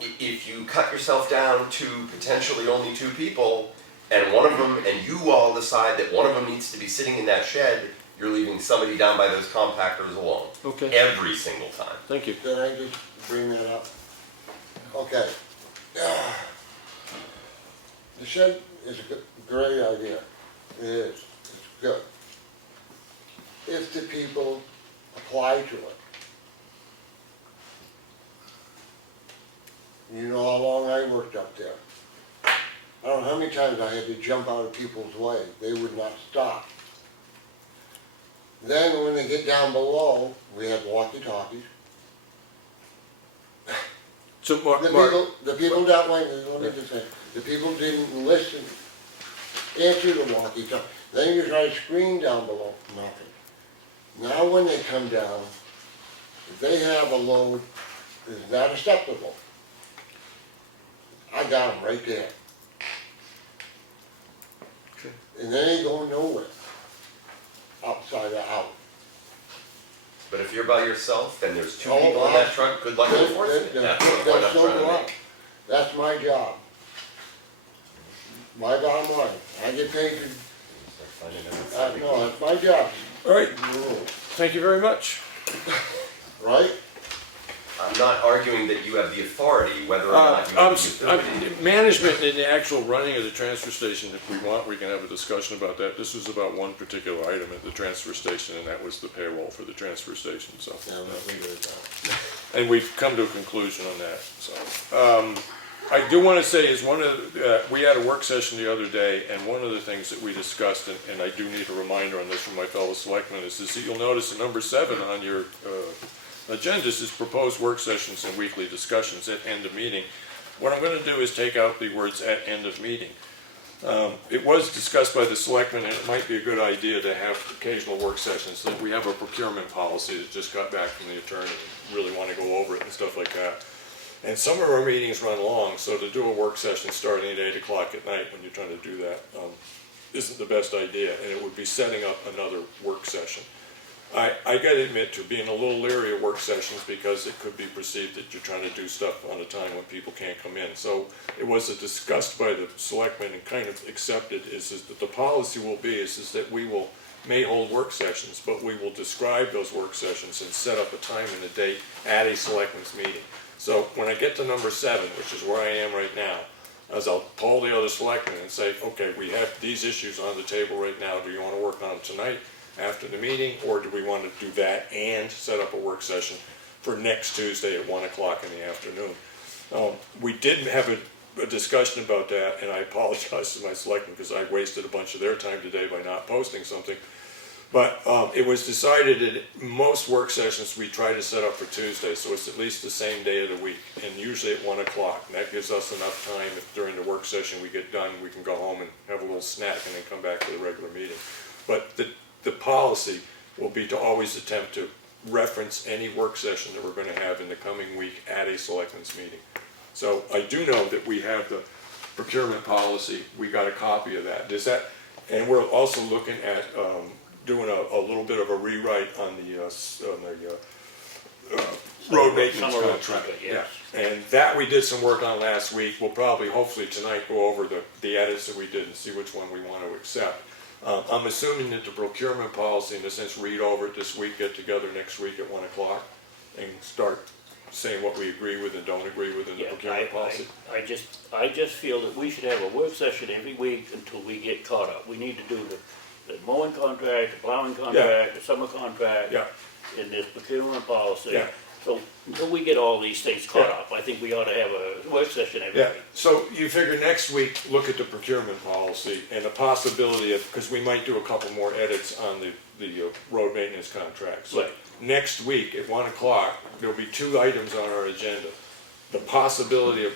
If you cut yourself down to potentially only 2 people, and one of them, and you all decide that one of them needs to be sitting in that shed, you're leaving somebody down by those compactors alone. Okay, Every single time. thank you. Can I just bring that up? Okay. The shed is a great idea. It is. It's good. If the people apply to it. You know how long I worked up there. I don't know how many times I had to jump out of people's way. They would not stop. Then when they get down below, we had walkie-talkies. So, The people that went, let me just say, the people didn't listen, answer the walkie-talkie. Then you try to scream down below, nothing. Now when they come down, if they have a load that is not acceptable, I got them right there. And they ain't going nowhere, upside or out. But if you're by yourself, then there's 2 Oh, people in wow. that truck, good luck enforcing it. That's the point I'm That's so trying to what? make. That's my job. My bottom line, I get paid to, no, that's my job. all right, Rule. thank you very much. Right? I'm not arguing that you have the authority, whether or not you have the ability. Management and the actual running of the transfer station, if we want, we can have a discussion about that. This was about one particular item at the transfer station, and that was the payroll for the transfer station, so. Yeah, we do that. And we've come to a conclusion on that, so. I do want to say is we had a work session the other day, and one of the things that we discussed, and I do need a reminder on this from my fellow selectmen, is that you'll notice at number 7 on your agendas is proposed work sessions and weekly discussions at end of meeting. What I'm going to do is take out the words at end of meeting. It was discussed by the selectmen, and it might be a good idea to have occasional work sessions. Like we have a procurement policy that just got back from the attorney, really want to go over it and stuff like that. And some of our meetings run long, so to do a work session starting at 8 o'clock at night when you're trying to do that isn't the best idea, and it would be setting up another work session. I gotta admit to being a little leery of work sessions because it could be perceived that you're trying to do stuff on a time when people can't come in. So it was discussed by the selectmen and kind of accepted is that the policy will be is that we may hold work sessions, but we will describe those work sessions and set up a time and a date at a selectmen's meeting. So when I get to number 7, which is where I am right now, as I'll poll the other selectmen and say, okay, we have these issues on the table right now. Do you want to work on them tonight after the meeting, or do we want to do that and set up a work session for next Tuesday at 1 o'clock in the afternoon? We did have a discussion about that, and I apologize to my selectmen because I wasted a bunch of their time today by not posting something. But it was decided that most work sessions we try to set up for Tuesday, so it's at least the same day of the week, and usually at 1 o'clock. And that gives us enough time if during the work session we get done, we can go home and have a little snack and then come back to the regular meeting. But the policy will be to always attempt to reference any work session that we're going to have in the coming week at a selectmen's meeting. So I do know that we have the procurement policy. We got a copy of that. And we're also looking at doing a little bit of a rewrite on the road maintenance Summer road contract. contract, yes. Yeah. And that we did some work on last week. We'll probably, hopefully tonight, go over the edits that we did and see which one we want to accept. I'm assuming that the procurement policy, in a sense, read over it this week, get together next week at 1 o'clock and start saying what we agree with and don't agree with in the procurement policy. I just feel that we should have a work session every week until we get caught up. We need to do the mowing contract, the plowing contract, the summer contract, Yeah. and this procurement policy. Yeah. So until we get all these things caught up, I think we ought to have a work session every Yeah, week. so you figure next week, look at the procurement policy and the possibility of, because we might do a couple more edits on the road maintenance contract. So Right. next week at 1 o'clock, there'll be 2 items on our agenda. The possibility of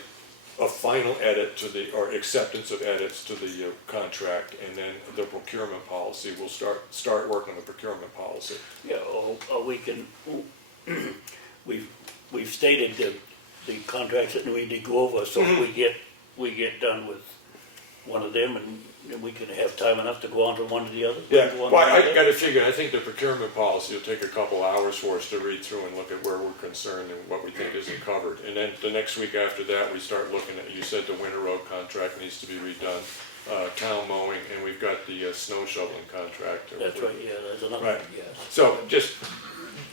a final edit to the, or acceptance of edits to the contract, and then the procurement policy. We'll start working on the procurement policy. Yeah, or we can, we've stated the contracts that we need to go over, so if we get done with one of them, and we can have time enough to go on to one of the others. Yeah, Go on well, to the I other. gotta figure, I think the procurement policy will take a couple hours for us to read through and look at where we're concerned and what we think isn't covered. And then the next week after that, we start looking at, you said the winter road contract needs to be redone, town mowing, and we've got the snow shoveling contract. That's right, yeah, there's another Right. one, yes. So just,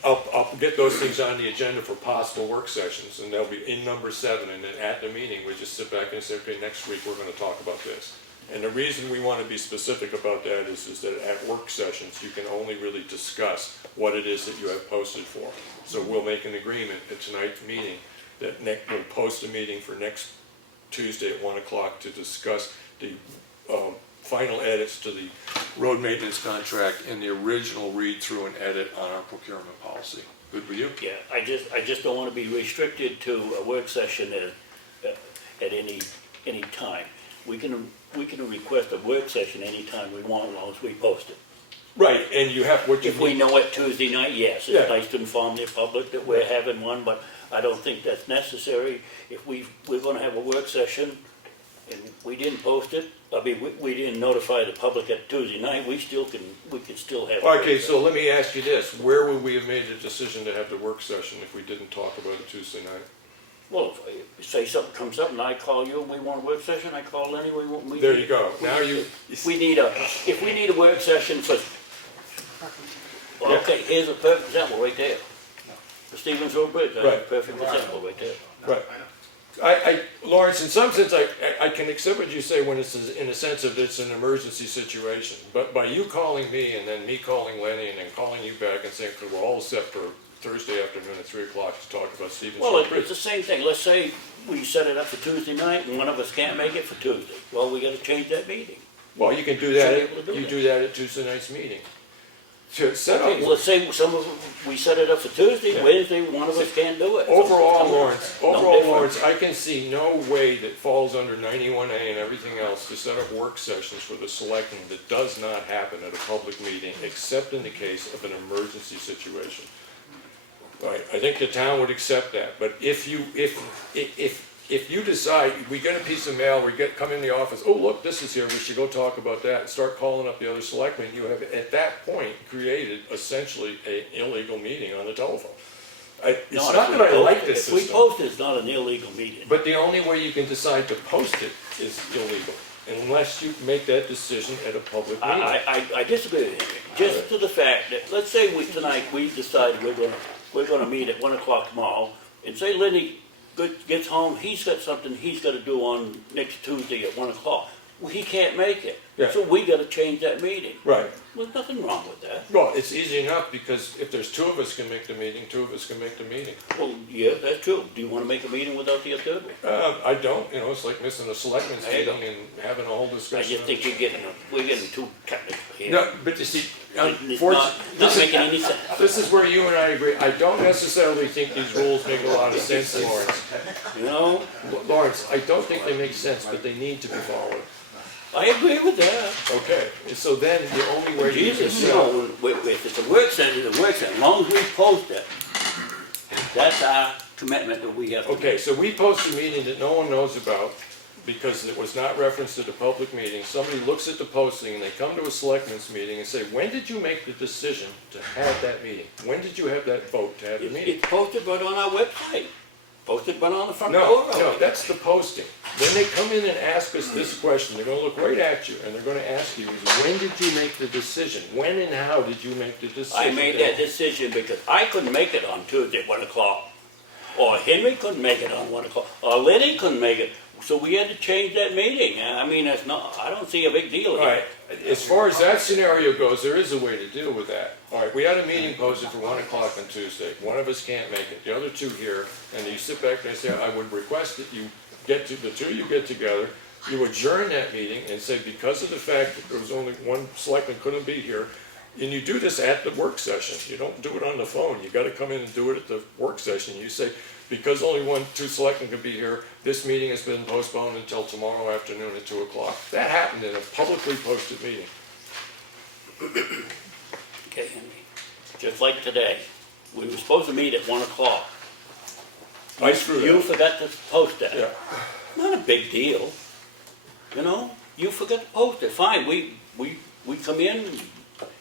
I'll get those things on the agenda for possible work sessions, and they'll be in number 7, and then at the meeting, we just sit back and say, okay, next week, we're gonna talk about this. And the reason we wanna be specific about that is that at work sessions, you can only really discuss what it is that you have posted for. So we'll make an agreement at tonight's meeting that we'll post a meeting for next Tuesday at 1 o'clock to discuss the final edits to the road maintenance contract and the original read-through and edit on our procurement policy. Good with you? Yeah, I just don't wanna be restricted to a work session at any time. We can request a work session anytime we want, as long as we post it. Right, and you have what you If we need. know it Tuesday night, yes, Yeah. it's nice to inform the public that we're having one, but I don't think that's necessary. If we're gonna have a work session and we didn't post it, I mean, we didn't notify the public at Tuesday night, we can still have. a work Okay, session. so let me ask you this, where would we have made the decision to have the work session if we didn't talk about it Tuesday night? Well, if say something comes up and I call you and we want a work session, I call Lenny, we want. There you go, now you, If we need a work session for, well, okay, here's a perfect example right there. The Stevens Road Bridge, that's a Right. perfect example right there. right. Lawrence, in some sense, I can accept what you say when it's in a sense of it's an emergency situation. But by you calling me and then me calling Lenny and then calling you back and saying, okay, we're all set for Thursday afternoon at 3 o'clock to talk about Stevens Well, Road it's Bridge. the same thing, let's say we set it up for Tuesday night and one of us can't make it for Tuesday. Well, we gotta change that meeting. Well, you can do Should that, be able to do you that. do that at Tuesday night's meeting. To set Okay, up, let's say we set it up for Tuesday, Yeah. Wednesday, one of us can't do it. overall, No Lawrence, I can see no way that falls under 91A and everything else to set up work sessions for the selectmen that does not happen at a public meeting, except in the case of an emergency situation. Right, I think the town would accept that, but if you decide, we get a piece of mail, come in the office, oh, look, this is here, we should go talk about that, and start calling up the other selectmen, you have, at that point, created essentially an illegal meeting on the telephone. It's No, not that I like this If we system, post it, it's not an illegal meeting. but the only way you can decide to post it is illegal, unless you make that decision at a public meeting. I disagree with you, just to the fact that, let's say tonight we decide we're gonna meet at 1 o'clock tomorrow, and say Lenny gets home, he's got something he's gotta do on next Tuesday at 1 o'clock. Well, he can't make it, Yeah. so we gotta change that meeting. Right. There's nothing wrong with that. Well, it's easy enough, because if there's 2 of us can make the meeting, 2 of us can make the meeting. Well, yeah, that's true. Do you wanna make a meeting without the third one? I don't, it's like missing a selectmen's There you go. meeting and having a whole I discussion. just think we're getting too technical here. No, but you see, It's unfortunately, not making any sense. this is where you and I agree. I don't necessarily think these rules make a lot of sense, Lawrence. You know, Lawrence, I don't think they make sense, but they need to be followed. I agree with that. Okay, and so then the only way you can Jesus, set up. if it's a work session, it's a work session, as long as we post it, that's our commitment that we have to make. Okay, so we post a meeting that no one knows about because it was not referenced at the public meeting. Somebody looks at the posting and they come to a selectmen's meeting and say, when did you make the decision to have that meeting? When did you have that vote to have the meeting? It's posted right on our website, posted right on the front door. No, that's the posting. When they come in and ask us this question, they're gonna look right at you and they're gonna ask you, when did you make the decision? When and how did you make the decision? I made that decision because I couldn't make it on Tuesday at 1 o'clock. Or Henry couldn't make it on 1 o'clock. Or Lenny couldn't make it. so we had to change that meeting. I mean, that's not, I don't see a big deal All here. right, as far as that scenario goes, there is a way to deal with that. All right, we had a meeting posted for 1 o'clock on Tuesday. One of us can't make it, the other two here, and you sit back and say, I would request that you the two of you get together, you adjourn that meeting and say, because of the fact that there was only one selectman couldn't be here, and you do this at the work session. You don't do it on the phone. You gotta come in and do it at the work session. You say, because only two selectmen could be here, this meeting has been postponed until tomorrow afternoon at 2 o'clock. That happened in a publicly posted meeting. Okay, Henry. Just like today, we were supposed to meet at 1 o'clock. I screwed You up. forgot to post that. Yeah, Not a big deal, you know? You forgot to post it, fine, we come in,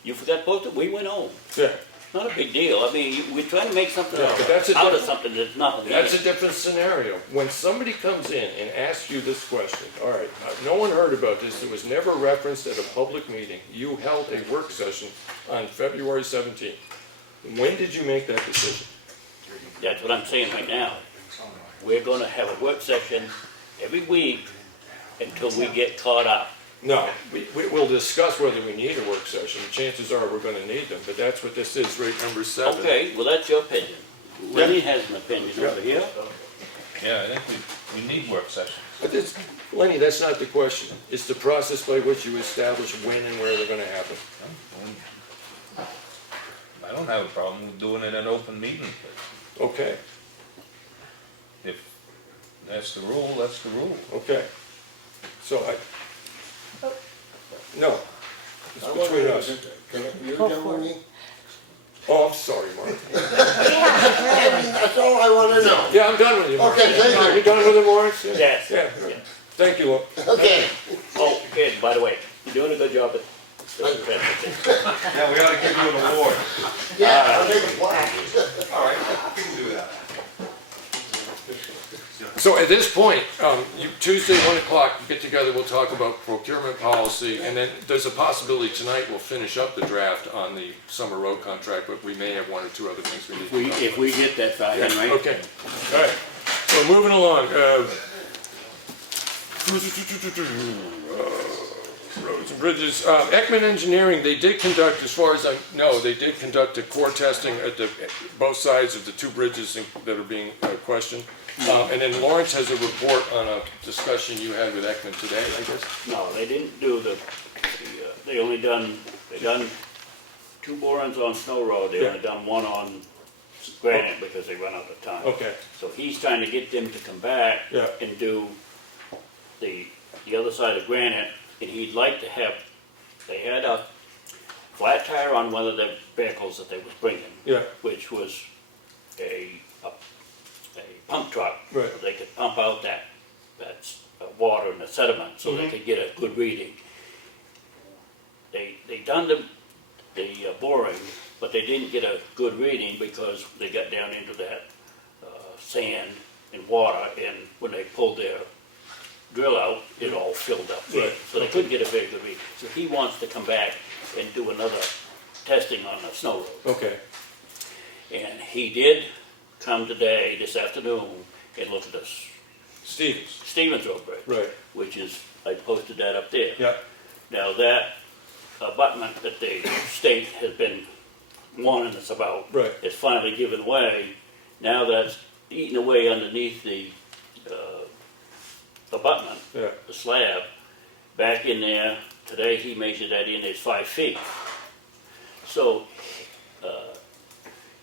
you forgot to post it, we went home. yeah. Not a big deal, I mean, we're trying to make something Yeah, but that's a out of different- something that's nothing. That's a different scenario. When somebody comes in and asks you this question, all right, no one heard about this, it was never referenced at a public meeting. You held a work session on February 17th. When did you make that decision? That's what I'm saying right now. We're gonna have a work session every week until we get caught up. No, we'll discuss whether we need a work session. Chances are we're gonna need them, but that's what this is, rate number 7. Okay, well, that's your opinion. Lenny has an opinion over here. Yeah, I think we need work sessions. But this, Lenny, that's not the question. It's the process by which you establish when and where they're gonna happen. I don't have a problem with doing it in an open meeting, but Okay, if that's the rule, that's the rule. okay. So no, it's I wanna between know, us. you're done with me? Oh, I'm sorry, Mark. That's all I wanna know. Yeah, I'm done with you, Mark. Okay, thank you. You done with it, Lawrence? Yes. Yeah, thank you, Lawrence. Okay. Oh, and by the way, you're doing a good job at Yeah, we ought to give you an award. Yeah, I'll make a plaque. All right, we can do that. So at this point, Tuesday, 1 o'clock, get together, we'll talk about procurement policy, and then there's a possibility tonight we'll finish up the draft on the summer road contract, but we may have 1 or 2 other things we need to talk about. If we get that far, Yeah, Henry. okay, all right, so moving along, roads and bridges, Ekman Engineering, they did conduct, as far as I know, they did conduct a core testing at both sides of the 2 bridges that are being questioned. And then Lawrence has a report on a discussion you had with Ekman today, I guess? No, they didn't do they done 2 borings on Snow Road, they Yeah. only done 1 on Granite because they run out of time. Okay, So he's trying to get them to come back Yeah. and do the other side of Granite, and he'd like to have, they had a flat tire on one of the vehicles that they was bringing, yeah, which was a pump truck. Right. So they could pump out that's water and the sediment, so they could get a good reading. They done the boring, but they didn't get a good reading because they got down into that sand and water, and when they pulled their drill out, it all filled up. Right. So they couldn't get a very good reading. So he wants to come back and do another testing on the Snow Road. okay, And he did come today, this afternoon, and look at this Stevens, Road Bridge. right, Which is, I posted that up there. yeah, Now that abutment that the state has been warning us about right, is finally given way. Now that's eaten away underneath the abutment, yeah, the slab. Back in there, today he measured that in, it's 5 feet. So,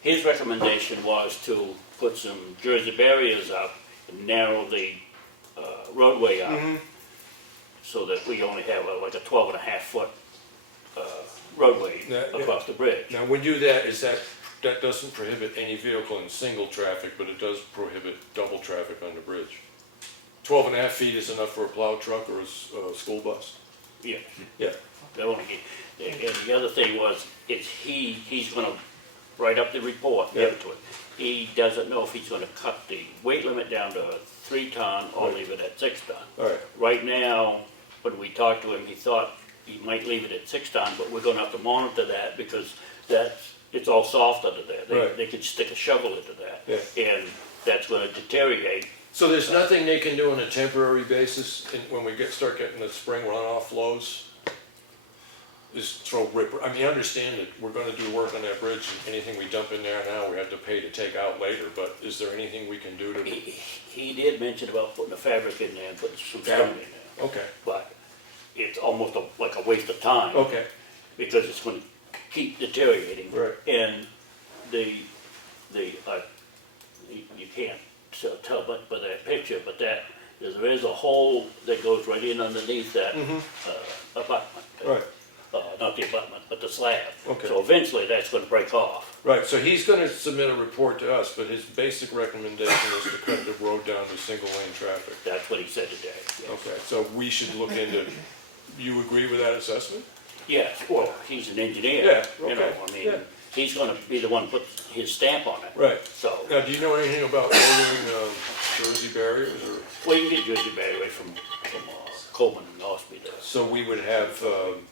his recommendation was to put some Jersey barriers up and narrow the roadway up so that we only have like a 12.5-foot roadway Yeah. across the bridge. Now, when you do that, that doesn't prohibit any vehicle in single traffic, but it does prohibit double traffic on the bridge. 12.5 feet is enough for a plow truck or a school bus? Yeah. Yeah, They only get, and the other thing was, he's gonna write up the report, give it to him. He doesn't know if he's gonna cut the weight limit down to 3 ton or leave it at 6 ton. all right, Right now, when we talked to him, he thought he might leave it at 6 ton, but we're gonna have to monitor that because it's all soft under there. Right. They could stick a shovel into that. Yeah. And that's gonna deteriorate So there's nothing they can do on a temporary basis when we start getting the spring runoff flows? Just throw ripper, I mean, I understand that we're gonna do work on that bridge, and anything we dump in there now, we have to pay to take out later, but is there anything we can do to? He did mention about putting the fabric in there and putting some stone in there, Okay, but it's almost like a waste of time. okay, Because it's gonna keep deteriorating. Right. And you can't tell but by that picture, but there is a hole that goes right in underneath that abutment. right, Not the abutment, but the slab. Okay. So eventually that's gonna break off. right, so he's gonna submit a report to us, but his basic recommendation is to cut the road down to single lane traffic. That's what he said today. Yes. Okay, so we should look into, you agree with that assessment? Yes, well, he's an engineer. Yeah, You know, okay, I yeah. mean, he's gonna be the one who puts his stamp on it. Right. So, Now, do you know anything about ordering Jersey barriers, or? well, you can get Jersey barrier from Coleman and Espie there. So we would have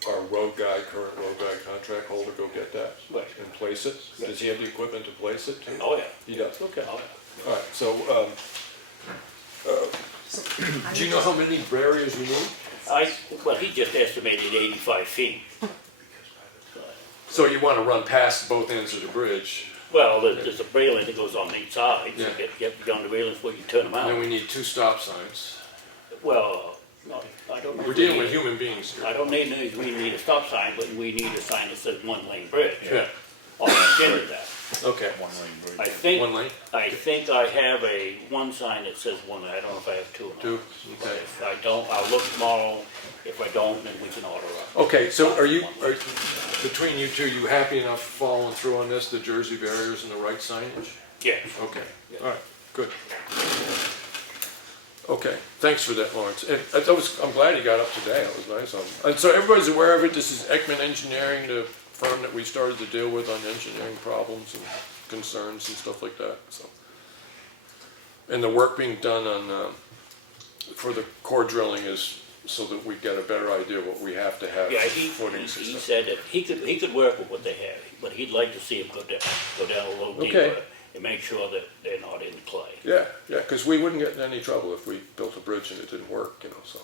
our road guy, current road guy contract holder go get that? Right. And place it? Does he have the equipment to place it too? Oh, yeah. He does, okay. Oh, yeah. All right, so, do you know how many barriers you need? Well, he just estimated 85 feet. So you want to run past both ends of the bridge, Well, there's a railing that goes on each side, so Yeah. you get beyond the railing before you turn them and then out. we need 2 stop signs. Well, no, I don't. We're dealing with human beings here. I don't need, we need a stop sign, but we need a sign that says one lane bridge. Yeah, On the end of that. okay. One lane bridge. I think, One lane? I think I have one sign that says one lane, I don't know if I have two or not. Two, But okay. if I don't, I'll look tomorrow, if I don't, then we can order up. Okay, so between you two, you happy enough following through on this, the Jersey barriers and the right signage? Yes. Okay, all right, good. Okay, thanks for that, Lawrence. And I'm glad you got up today, that was nice. And so everybody's aware of it, this is Ekman Engineering, the firm that we started to deal with on engineering problems and concerns and stuff like that, so. And the work being done on, for the core drilling is so that we get a better idea of what we have to have. Yeah, he footings and stuff. said that he could work with what they have, but he'd like to see them go down a little Okay. deeper and make sure that they're not in clay. Yeah, because we wouldn't get in any trouble if we built a bridge and it didn't work, you know, so.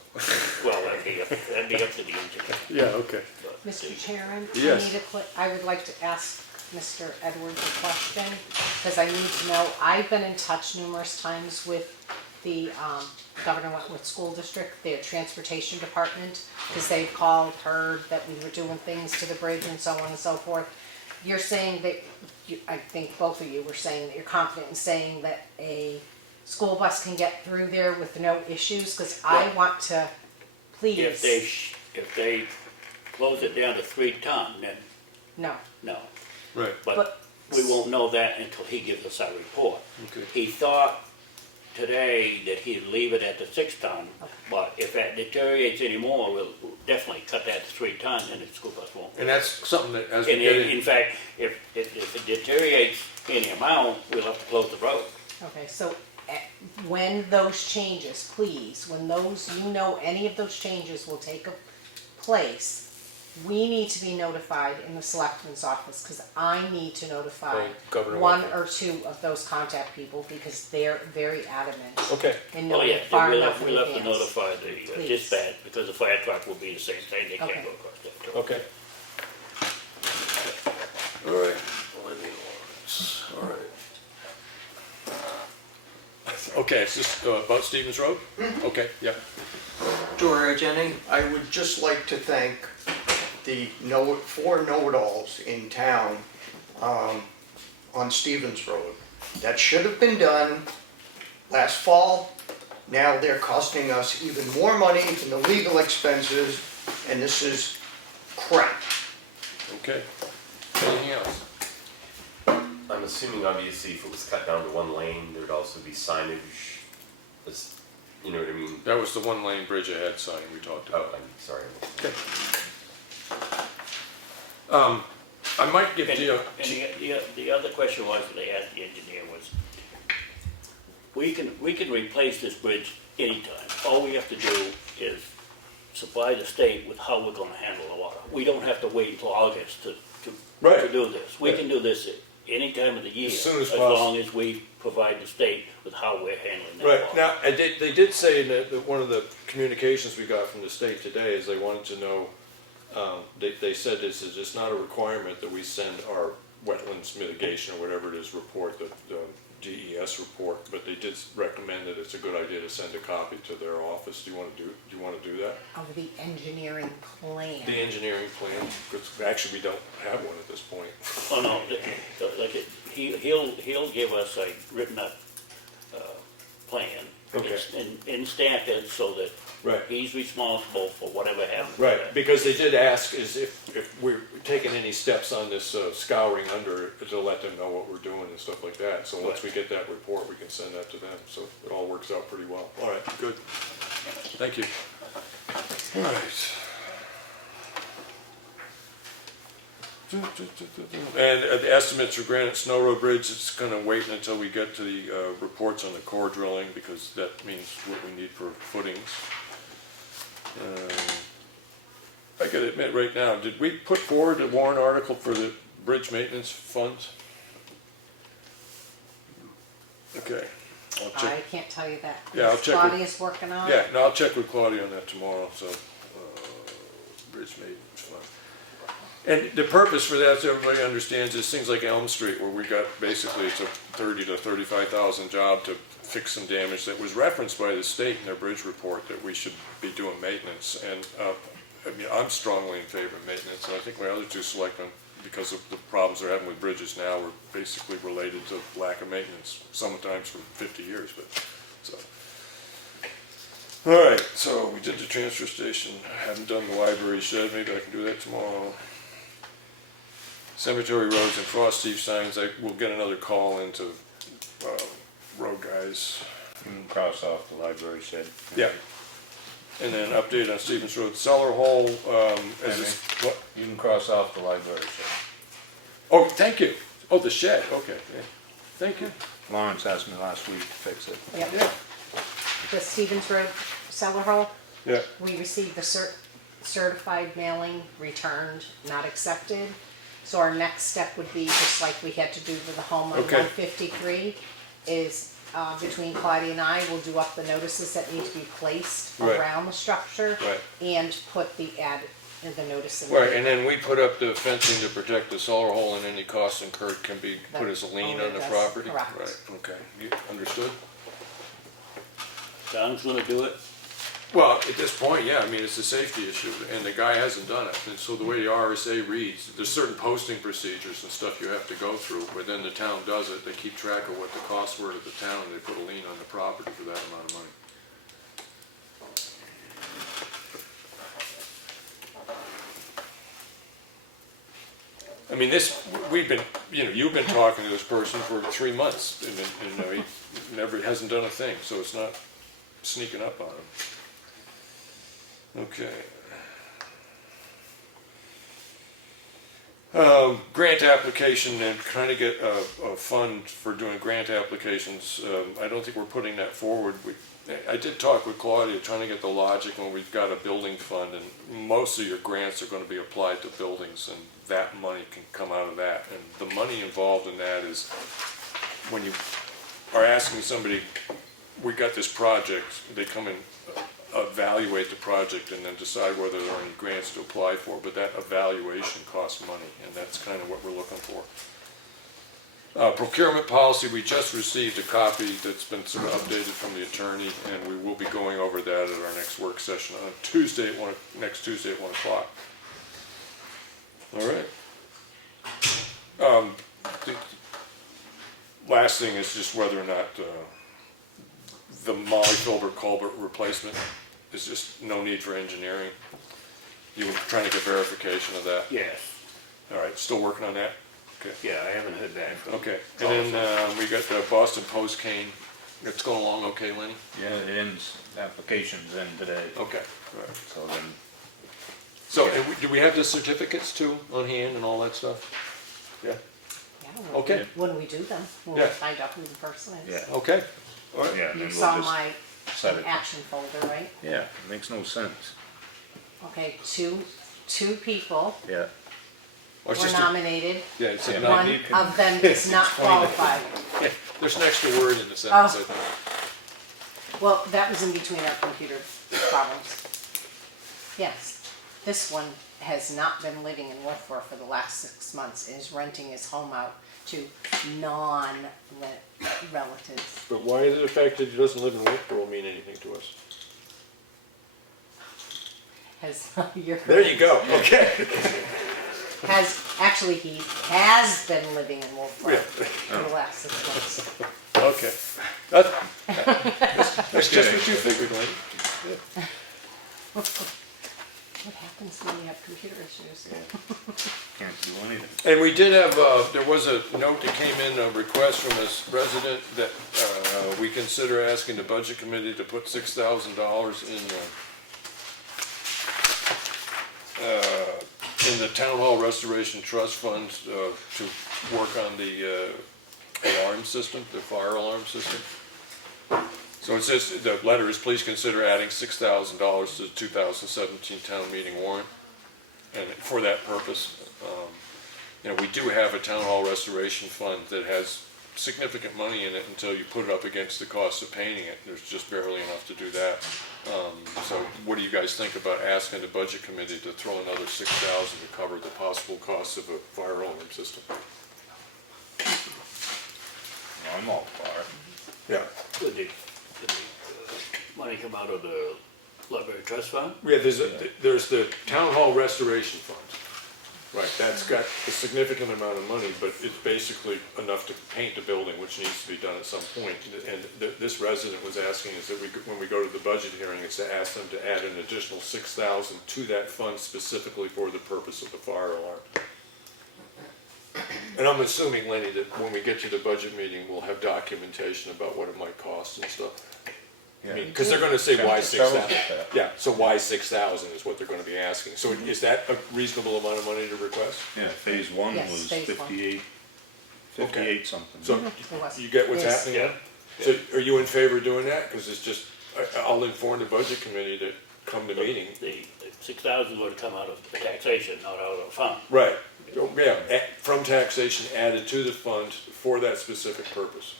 Well, that'd be up to the engineer. Yeah, okay. But Mr. Chairman, Yes. I would like to ask Mr. Edwards a question, because I need to know, I've been in touch numerous times with the Governor Wentworth School District, their transportation department, because they've called, heard that we were doing things to the bridge and so on and so forth. You're saying that, I think both of you were saying that you're confident in saying that a school bus can get through there with no issues, because I want to, please. if they close it down to 3 ton, then No, no. Right, But we won't know that until he gives us our report. okay. He thought today that he'd leave it at the 6 ton, but if that deteriorates anymore, we'll definitely cut that to 3 ton, and the school bus won't. And that's something that as we And get in in, fact, if it deteriorates any amount, we'll have to close the road. okay, so when those changes, please, when those, any of those changes will take place, we need to be notified in the selectman's office, because I need to notify Governor one Wentworth. or two of those contact people, because they're very adamant. okay, And Oh, know yeah, it far we'll enough in have to advance. notify the Please. dispatch, because the fire truck will be the same thing, they can't Okay. go across that. too. okay. All right. All right. Okay, it's just about Stevens Road? Okay, yeah. Jenny, I would just like to thank the 4 know-it-alls in town on Stevens Road. That should have been done last fall. Now they're costing us even more money in the legal expenses, and this is crap. Okay. Anything else? I'm assuming obviously if it was cut down to 1 lane, there'd also be signage, as, you know what I mean? That was the 1-lane bridge ahead sign we talked about. Oh, I'm sorry. Okay. I might give And the, the other question was, that they asked the engineer was, we can replace this bridge anytime. All we have to do is supply the state with how we're gonna handle the water. We don't have to wait until August to Right. do this. We Right. can do this any time of the year. As soon as As possible. long as we provide the state with how we're handling that Right, water. now, they did say that one of the communications we got from the state today is they wanted to know, they said this is just not a requirement that we send our wetlands mitigation or whatever it is report, the DES report, but they did recommend that it's a good idea to send a copy to their office. Do you wanna do that? Of the engineering plan. The engineering plan, because actually we don't have one at this point. Oh, no, he'll give us a written up, plan. Okay. And stamp it so that Right. he's responsible for whatever happens. Right, because they did ask is if we're taking any steps on this scouring under it, to let them know what we're doing and stuff like that. So once we get that report, we can send that to them, so it all works out pretty well. All right, good. Thank you. All right. And the estimates for Granite Snow Road Bridge, it's kind of waiting until we get to the reports on the core drilling, because that means what we need for footings. I gotta admit right now, did we put forward a warrant article for the bridge maintenance funds? Okay, I'll I check. can't tell you that. Yeah, I'll check with- Claudia's working on it. Yeah, no, I'll check with Claudia on that tomorrow, so, bridge maintenance fund. And the purpose for that, so everybody understands, is things like Elm Street, where we got, basically, it's a 30 to 35,000 job to fix some damage that was referenced by the state in their bridge report, that we should be doing maintenance. And, I mean, I'm strongly in favor of maintenance, and I think my other two selectmen, because of the problems they're having with bridges now, are basically related to lack of maintenance, sometimes for 50 years, but, so. All right, so we did the transfer station, I haven't done the library shed, maybe I can do that tomorrow. Cemetery roads and frost heave signs, I will get another call into, road guys. You can cross off the library shed. Yeah. And then update on Stevens Road cellar hole, as this, what? You can cross off the library shed. Oh, thank you. Oh, the shed, okay, yeah. Thank you. Lawrence asked me last week to fix it. Yep. Yeah, The Stevens Road cellar hole, yeah, we received the certified mailing, returned, not accepted. So our next step would be, just like we had to do for the home on Okay. 153, is between Claudia and I, we'll do up the notices that need to be placed Right. around the structure Right. and put the ad in the notice. in right, and then we put up the fencing to protect the cellar hole, and any costs incurred can be put as a lien owner on the does, property? correct. Right, okay, you understood? John's gonna do it. Well, at this point, yeah, I mean, it's a safety issue, and the guy hasn't done it, and so the way the RSA reads, there's certain posting procedures and stuff you have to go through, but then the town does it, they keep track of what the costs were to the town, and they put a lien on the property for that amount of money. I mean, this, we've been, you've been talking to this person for 3 months, and he never, hasn't done a thing, so it's not sneaking up on him. Okay. Grant application, and trying to get a fund for doing grant applications. I don't think we're putting that forward. I did talk with Claudia, trying to get the logic when we've got a building fund, and most of your grants are going to be applied to buildings, and that money can come out of that. And the money involved in that is when you are asking somebody, we got this project, they come and evaluate the project and then decide whether there are any grants to apply for, but that evaluation costs money, and that's kind of what we're looking for. Procurement policy, we just received a copy that's been sort of updated from the attorney, and we will be going over that at our next work session on Tuesday next Tuesday at 1 o'clock. All right. The last thing is just whether or not the Molly Filbert culvert replacement is just no need for engineering. You were trying to get verification of that? Yes. All right, still working on that? Okay. Yeah, I haven't heard back from. Okay, and then we got the Boston Post cane. It's going along okay, Lenny? Yeah, it ends, application's in today, Okay, all right. so then, So, and do we have the certificates too on hand and all that stuff? Yeah? Yeah, Okay. when we do them, when we Yeah. find out who the person is. yeah, Okay, all right. yeah, and You then saw we'll just my set it. action folder, right? Yeah, makes no sense, Okay, two people yeah. Or it's were just a- nominated. Yeah, it's a One nine. of them is not qualified. There's an extra word in the sentence, I Oh. think. Well, that was in between our computer problems. Yes, this one has not been living in Wolfboro for the last 6 months and is renting his home out to non-relatives. But why does the fact that he doesn't live in Wolfboro mean anything to us? You're There you correct. go, okay. Actually, he has been living in Wolfboro Yeah. for the last 6 months. Okay. That's just what you figured, Lenny. What happens when you have computer issues? Can't do anything. And we did have, there was a note that came in, a request from this resident that we consider asking the budget committee to put $6,000 in the town hall restoration trust funds to work on the alarm system, the fire alarm system. So it says, the letter is, please consider adding $6,000 to the 2017 town meeting warrant. And for that purpose, we do have a town hall restoration fund that has significant money in it until you put it up against the cost of painting it. There's just barely enough to do that. So what do you guys think about asking the budget committee to throw another $6,000 to cover the possible costs of a fire alarm system? I'm all for it. Yeah. Would the money come out of the library trust fund? Yeah, there's the town hall restoration fund. Right, that's got a significant amount of money, but it's basically enough to paint the building, which needs to be done at some point. And this resident was asking is that when we go to the budget hearing, it's to ask them to add an additional $6,000 to that fund specifically for the purpose of the fire alarm. And I'm assuming, Lenny, that when we get to the budget meeting, we'll have documentation about what it might cost and stuff. I mean, because they're gonna say why Tells us 6,000? that. Yeah, so why 6,000 is what they're gonna be asking. So is that a reasonable amount of money to request? Yeah, phase one Yes, was phase one. 58 something. So It was. you get what's Yes. happening? So are you in favor of doing that? Because it's just, I'll inform the budget committee to come to meeting. The 6,000 would come out of the taxation, not out of the fund. Right, yeah, from taxation added to the fund for that specific purpose.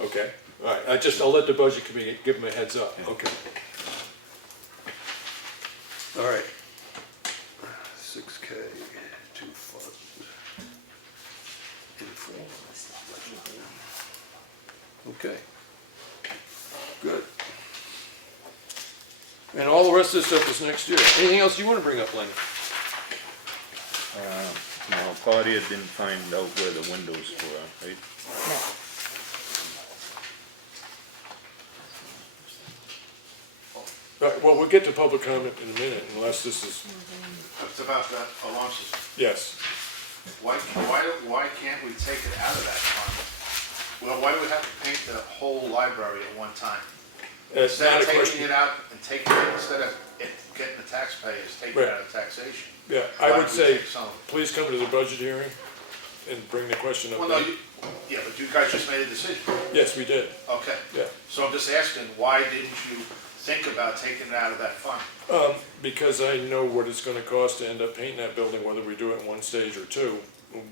Okay, all right, I'll let the budget committee give them a heads up, okay. All right. 6K to fund. Okay. Good. And all the rest of this stuff is next year. Anything else you want to bring up, Lenny? No, Claudia didn't find out where the windows were, right? No. Right, well, we'll get to public comment in a minute, unless this is, It's about that alarm system. yes. Why can't we take it out of that fund? Well, why do we have to paint the whole library at one time? It's Instead not of a taking question. it out and taking it, instead of getting the taxpayers, taking it Right. out of taxation. Yeah, Why I would don't we say, take some of it? please come to the budget hearing and bring the question up. Well, no, yeah, but you guys just made a decision. Yes, we did, Okay. yeah. So I'm just asking, why didn't you think about taking it out of that fund? Because I know what it's gonna cost to end up painting that building, whether we do it in one stage or two.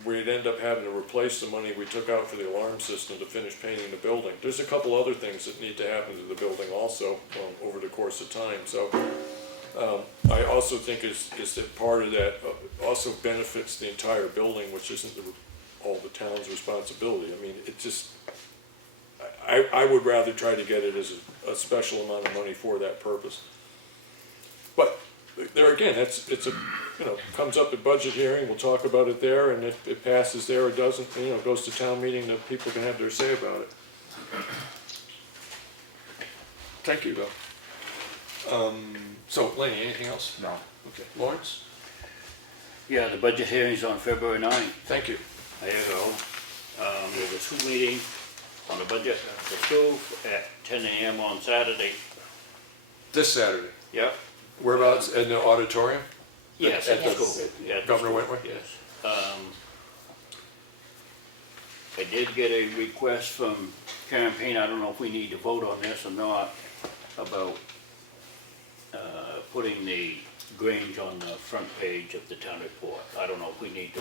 We'd end up having to replace the money we took out for the alarm system to finish painting the building. There's a couple other things that need to happen to the building also, over the course of time, so. I also think is that part of that also benefits the entire building, which isn't all the town's responsibility. I mean, it just, I would rather try to get it as a special amount of money for that purpose. But there again, it's a, comes up at budget hearing, we'll talk about it there, and if it passes there or doesn't, goes to town meeting, the people can have their say about it. Thank you, though. So, Lenny, anything else? No. Okay, Lawrence? Yeah, the budget hearing's on February 9th. Thank you. There you go. There's a school meeting on the budget for school at 10 a.m. on Saturday. This Saturday. Yep. Whereabouts, in the auditorium? Yes, At at the the- school. Yeah, at the Governor school, Wentworth? Yes. I did get a request from Karen Payne, I don't know if we need to vote on this or not, about putting the Grange on the front page of the town report. I don't know if we need to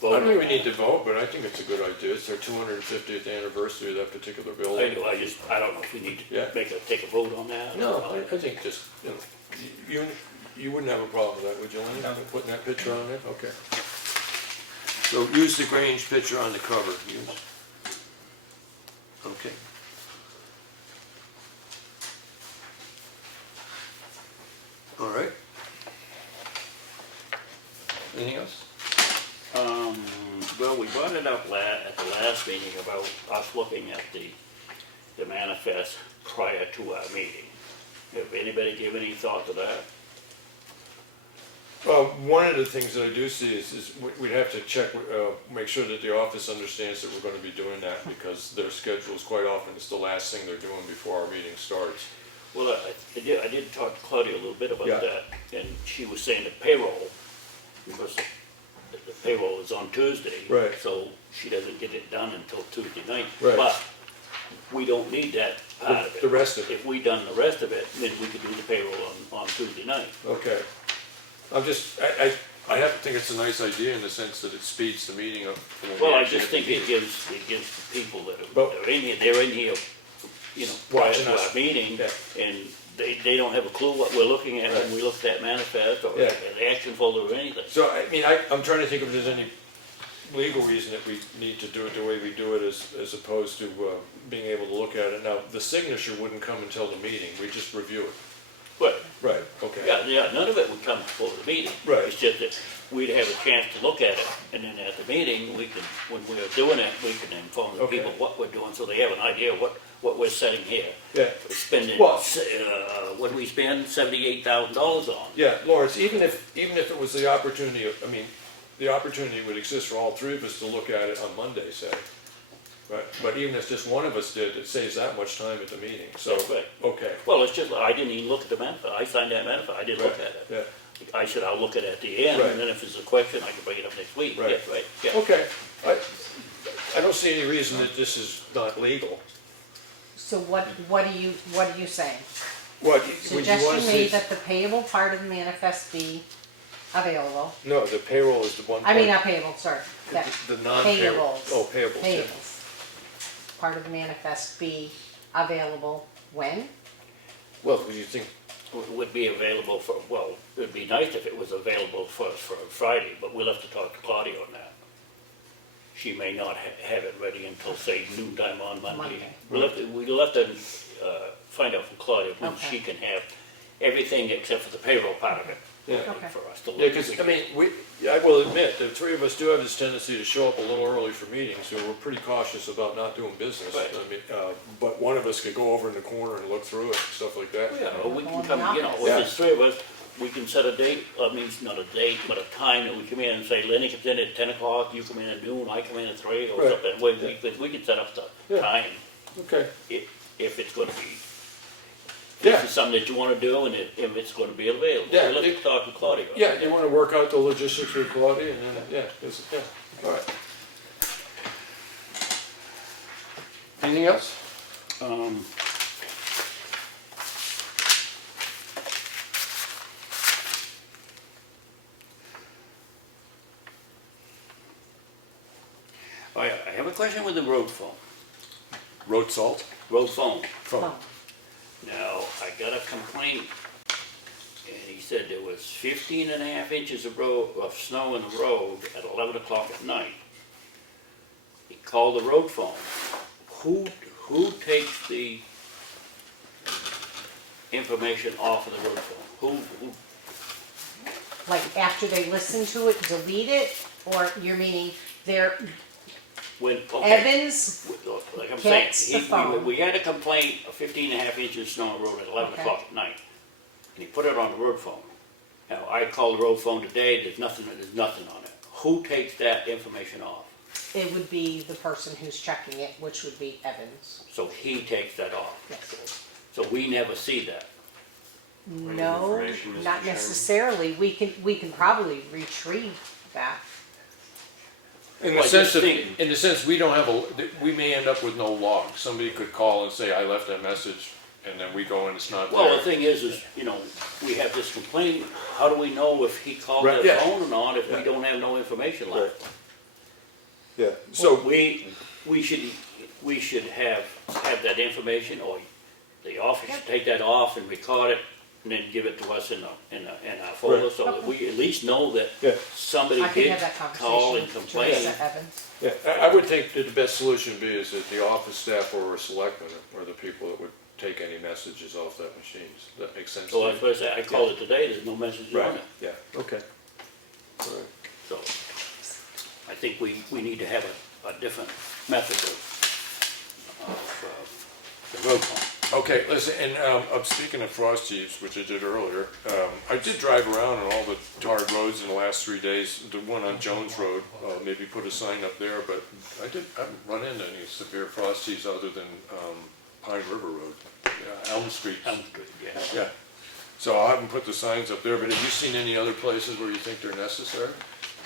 I don't on think we that. need to vote, but I think it's a good idea. It's their 250th anniversary of that particular I building. do, I don't know if we need Yeah. to take a vote on that. No, I think just, you wouldn't have a problem with that, would you, Lenny? No. Putting that picture on there? Okay. So use the Grange picture on the cover. Okay. All right. Anything else? Well, we brought it up at the last meeting about us looking at the manifest prior to our meeting. Have anybody given any thought to that? One of the things that I do see is we'd have to check, make sure that the office understands that we're gonna be doing that, because their schedules quite often is the last thing they're doing before our meeting starts. Well, I did talk to Claudia a little bit about Yeah. that, and she was saying that payroll, because the payroll is on Tuesday. Right. So she doesn't get it done until Tuesday night. Right. But we don't need that part of it. The rest of it. If we done the rest of it, then we could do the payroll on Tuesday night. Okay. I'm just, I have to think it's a nice idea in the sense that it speeds the meeting up. when we Well, I actually just get the think meeting. it gives the people that But- are in here, they're in here, prior Watching to us. our meeting, Yeah. and they don't have a clue what we're looking at when Right. we look at that manifest or Yeah. the action folder or anything. So, I mean, I'm trying to think if there's any legal reason that we need to do it the way we do it as opposed to, being able to look at it. Now, the signature wouldn't come until the meeting, we just review it. But, Right, okay. yeah, none of it would come before the meeting. Right. It's just that we'd have a chance to look at it, and then at the meeting, we can, when we're doing it, we can inform the Okay. people what we're doing, so they have an idea what we're setting here. Yeah. We're spending, Well- what do we spend, $78,000 on? Yeah, Lawrence, even if it was the opportunity, the opportunity would exist for all three of us to look at it on Monday, say. Right, but even if just one of us did, it saves that much time at the meeting, so, That's right. okay. Well, it's just, I didn't even look at the manifest, I signed that manifest, I didn't look Right, at it. Yeah, I said, I'll look at it at the end, Right. and then if there's a question, I can bring it up next week. Right. Yeah, right, yeah. okay. I don't see any reason that this is not legal. So what are you saying? What, would you wanna Suggestion see? made that the payable part of the manifest be available. No, the payroll is the one. I mean, not payable, sorry. That The non-payroll. payables. Oh, payables, yeah. Payables. Part of the manifest be available when? Well, would you think, Would be available for, well, it'd be nice if it was available for Friday, but we'll have to talk to Claudia on that. She may not have it ready until, say, noontime on Monday. Monday. We'll have to find out from Claudia when Okay. she can have everything except for the payroll part of it. Yeah. Okay. For us to look. yeah, because, I mean, I will admit, the three of us do have this tendency to show up a little early for meetings, so we're pretty cautious about not doing business. Right. I mean, but one of us could go over in the corner and look through it, and stuff like that. Yeah, or we Go can in come, the if office. there's three of us, we can set a date, not a date, but a time that we come in and say, Lenny comes in at 10 o'clock, you come in at noon, I come in at 3 or Right. something. We can set up the Yeah. time Okay, if it's gonna be, yeah, if it's something that you wanna do and if it's gonna be available. Yeah, We'll have to talk to Claudia. about yeah, that. you wanna work out the logistics with Claudia, and then, yeah, all right. Anything else? Oh yeah, I have a question with the road phone. Road salt? Road phone. Phone. Now, I got a complaint, and he said there was 15.5 inches of snow in the road at 11 o'clock at night. He called the road phone. Who takes the information off of the road phone? Who, Like after they listen to it, delete it? Or you're meaning they're, when, okay, Evans like I'm saying, gets the phone. we had a complaint of 15.5 inches of snow on the road at 11 Okay. o'clock at night. And he put it on the road phone. Now, I called the road phone today, there's nothing on it. Who takes that information off? It would be the person who's checking it, which would be Evans. So he takes that off. Yes. So we never see that. No, information, Mr. not Chairman. necessarily. We can probably retrieve that. In Well, the I sense just that, think- in the sense, we don't have we may end up with no log. Somebody could call and say, I left that message, and then we go and it's not Well, the there. thing is, we have this complaint, how do we know if he called Right, that yeah. phone or not if we Yeah. don't have no information left? Yeah, So so, we should have that information, or the office should take that off and record it, and then give it to us in our folder, Right. so that we at least know that yeah, somebody I can did have that call conversation and with complain. Teresa Evans. yeah, I would think that the best solution would be is that the office staff or a selectman are the people that would take any messages off that machine. Does that make sense? So to that's you? what I said, I called it today, there's no message on Right, it, yeah, okay. All right. so I think we need to have a different method of the road call. Okay, listen, and I'm speaking of frost heaves, which I did earlier. I did drive around on all the tarred roads in the last 3 days. The one on Jones Road, maybe put a sign up there, but I haven't run into any severe frost heaves other than Pine River Road, Elm Street. Elm Street, yeah. Yeah. So I haven't put the signs up there, but have you seen any other places where you think they're necessary?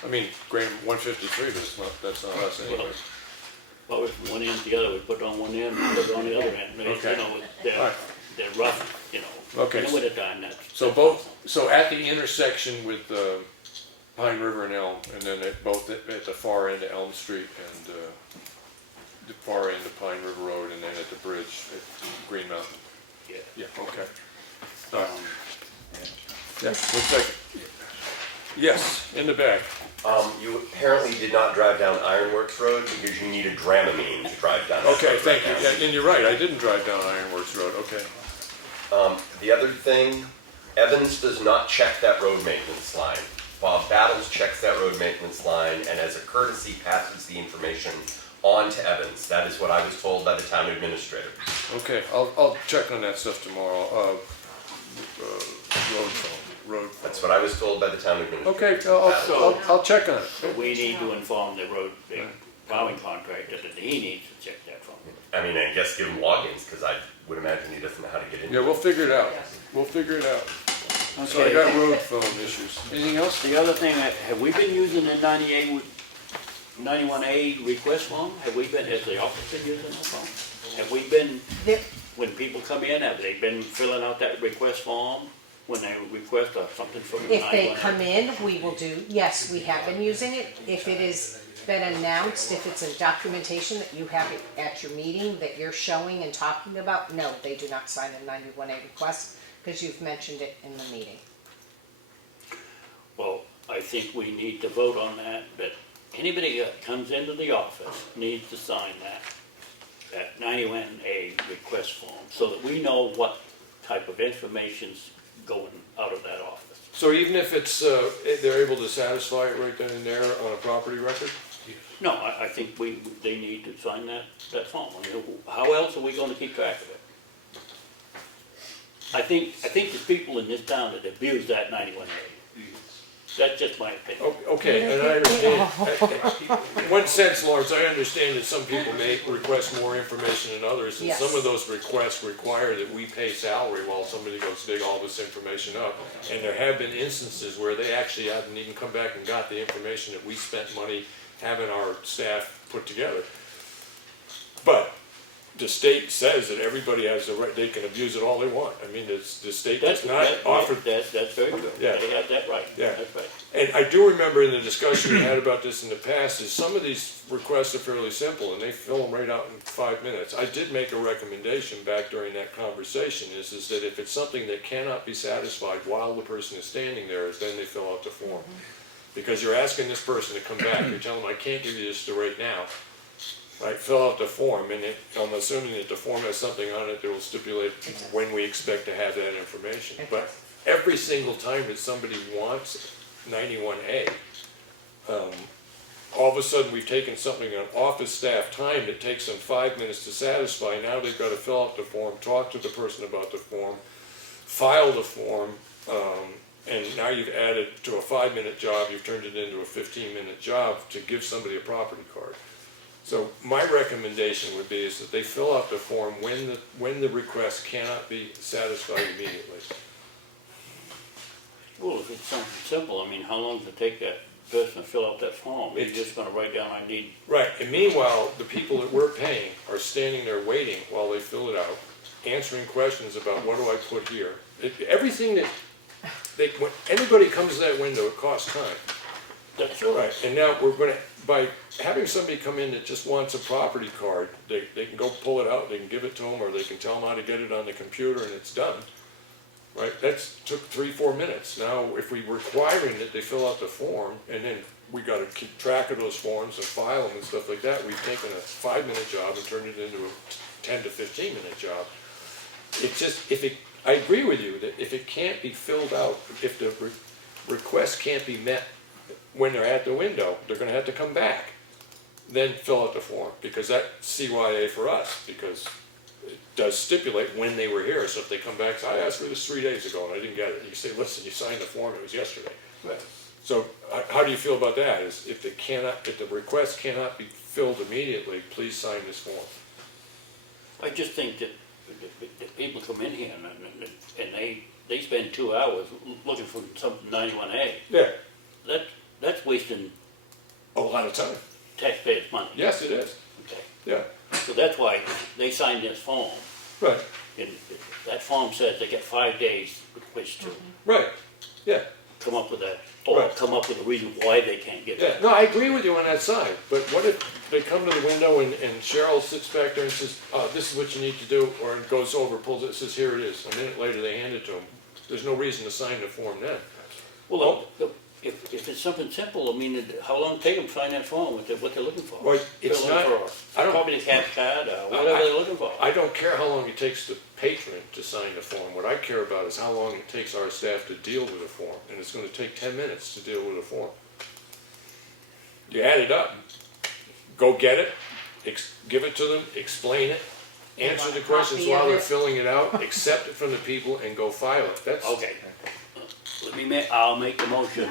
I mean, Graham 153, that's not us anyway. Well, if one end's the other, we put it on one end, we put it on the other end, you Okay. know, All they're, right. they're rough, you know. Okay. In the wintertime, that's. So so at the intersection with Pine River and Elm, and then at the far end of Elm Street and the far end of Pine River Road, and then at the bridge at Green Mountain. Yeah. Yeah, okay. Yeah, looks like, yes, in the back. You apparently did not drive down Ironworks Road because you need a Dramamine to drive down. that Okay, road thank you. right Yeah, now. and you're right, I didn't drive down Ironworks Road, okay. The other thing, Evans does not check that road maintenance line. Bob Battles checks that road maintenance line and as a courtesy passes the information on to Evans. That is what I was told by the town administrator. Okay, I'll check on that stuff tomorrow. Road. That's what I was told by the town administrator. Okay, I'll check on it. But we need to inform the plowing contractor that he needs to check that from. I mean, I guess give him logins because I would imagine he doesn't know how to get in. Yeah, we'll figure it out. We'll figure it out. So I got road phone issues. Anything else? The other thing, have we been using the 91A request form? Has the office been using that form? Have we been, when people come in, have they been filling out that request form? When they request something from the 91A? If they come in, we will do, yes, we have been using it. If it has been announced, if it's a documentation that you have it at your meeting that you're showing and talking about, no, they do not sign a 91A request because you've mentioned it in the meeting. Well, I think we need to vote on that anybody that comes into the office needs to sign that 91A request form so that we know what type of information's going out of that office. So even if it's, they're able to satisfy it right then and there on a property record? No, I think they need to sign that form. I mean, how else are we gonna keep track of it? I think there's people in this town that abuse that 91A. That's just my opinion. Okay, and I understand. In one sense, Lawrence, I understand that some people may request more information than others, and Yes. some of those requests require that we pay salary while somebody goes dig all this information up. And there have been instances where they actually haven't even come back and got the information that we spent money having our staff put together. But the state says that everybody has the right, they can abuse it all they want. I mean, the state does not offer. That's very good. Yeah. They have that right. Yeah. That's right. And I do remember in the discussion we had about this in the past, is some of these requests are fairly simple and they fill them right out in 5 minutes. I did make a recommendation back during that conversation, is that if it's something that cannot be satisfied while the person is standing there, is then they fill out the form. Because you're asking this person to come back, you're telling them, I can't give you this right now. Right, fill out the form, and I'm assuming that the form has something on it that will stipulate when we expect to have that information. But every single time that somebody wants 91A, all of a sudden we've taken something on office staff time that takes them 5 minutes to satisfy. Now they've got to fill out the form, talk to the person about the form, file the form, and now you've added to a 5-minute job, you've turned it into a 15-minute job to give somebody a property card. So my recommendation would be is that they fill out the form when the request cannot be satisfied immediately. Well, if it's something simple, I mean, how long does it take that person to fill out that form? They're just gonna write down, I need. Right, and meanwhile, the people that we're paying are standing there waiting while they fill it out, answering questions about what do I put here. Everything that, when anybody comes to that window, it costs time. That's all Right, and now we're gonna, by having somebody come in that just wants a property card, they can go pull it out, they can give it to them, or they can tell them how to get it on the computer and it's done. Right, that's took 3-4 minutes. Now, if we requiring that they fill out the form, and then we gotta keep track of those forms and file them and stuff like that, we've taken a 5-minute job and turned it into a 10 to 15-minute job. It's just, I agree with you, that if it can't be filled out, if the request can't be met when they're at the window, they're gonna have to come back, then fill out the form, because that's CYA for us, because it does stipulate when they were here, so if they come back, say, I asked for this 3 days ago and I didn't get it, you say, listen, you signed the form, it was yesterday. So, how do you feel about that, is if the request cannot be filled immediately, please sign this form? I just think that the people come in here and they spend 2 hours looking for something 91A. Yeah, That's wasting a lot of time. taxpayers' money. Yes, it is, Okay. yeah, So that's why they signed this form. right, And that form says they get 5 days with which to right, yeah. come up with that, or Right. come up with a reason why they can't get Yeah, it. no, I agree with you on that side, but what if they come to the window and Cheryle sits back there and says, this is what you need to do, or it goes over, pulls it, says, here it is. A minute later, they hand it to them. There's no reason to sign the form then. Well, if it's something simple, I mean, how long take them to sign that form, what they're looking for? Well, it's Fill in not- for I don't- Probably the cash card, or whatever they're looking for. I don't care how long it takes the patron to sign the form. What I care about is how long it takes our staff to deal with a form, and it's gonna take 10 minutes to deal with a form. You add it up, go get it, give it to them, explain it, answer the questions Copy while of they're it. filling it out, accept it from the people, and go file it. That's, Okay. I'll make the motion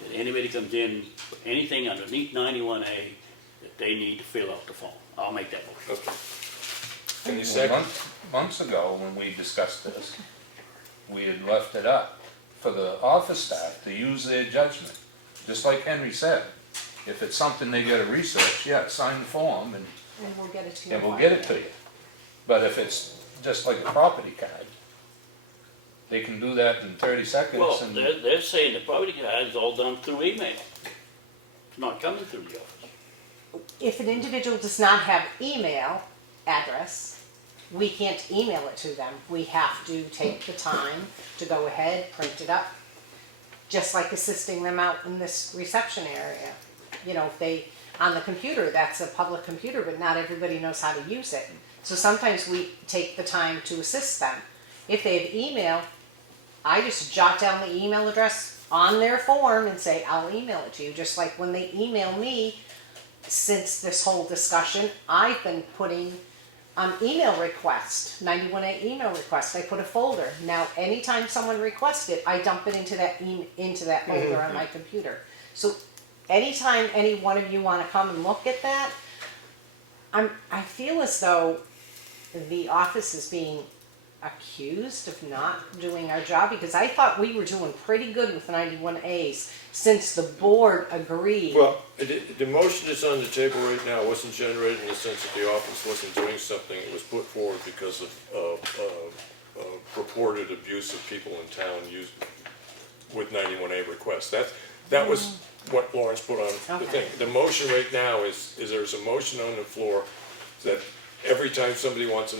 that anybody comes in, with anything underneath 91A, that they need to fill out the form. I'll make that motion. okay. Any Well, second? months ago, when we discussed this, we had left it up for the office staff to use their judgment. Just like Henry said, if it's something they gotta research, yeah, sign the form and And we'll get it to you. we'll get it to you. But if it's just like a property card, they can do that in 30 seconds Well, and, they're saying the property card is all done through email. It's not coming through the office. If an individual does not have email address, we can't email it to them. We have to take the time to go ahead, print it up, just like assisting them out in this reception area. You know, if they, on the computer, that's a public computer, but not everybody knows how to use it. So sometimes we take the time to assist them. If they have email, I just jot down the email address on their form and say, I'll email it to you. Just like when they email me, since this whole discussion, I've been putting email request, 91A email request. I put a folder. Now, anytime someone requests it, I dump it into that folder on my computer. So anytime any one of you want to come and look at that, I feel as though the office is being accused of not doing our job, because I thought we were doing pretty good with 91As since the board agreed. Well, the motion that's on the table right now wasn't generated in the sense that the office wasn't doing something. It was put forward because of purported abuse of people in town with 91A requests. That was what Lawrence put on the thing. The motion right now is there's a motion on the floor that every time somebody wants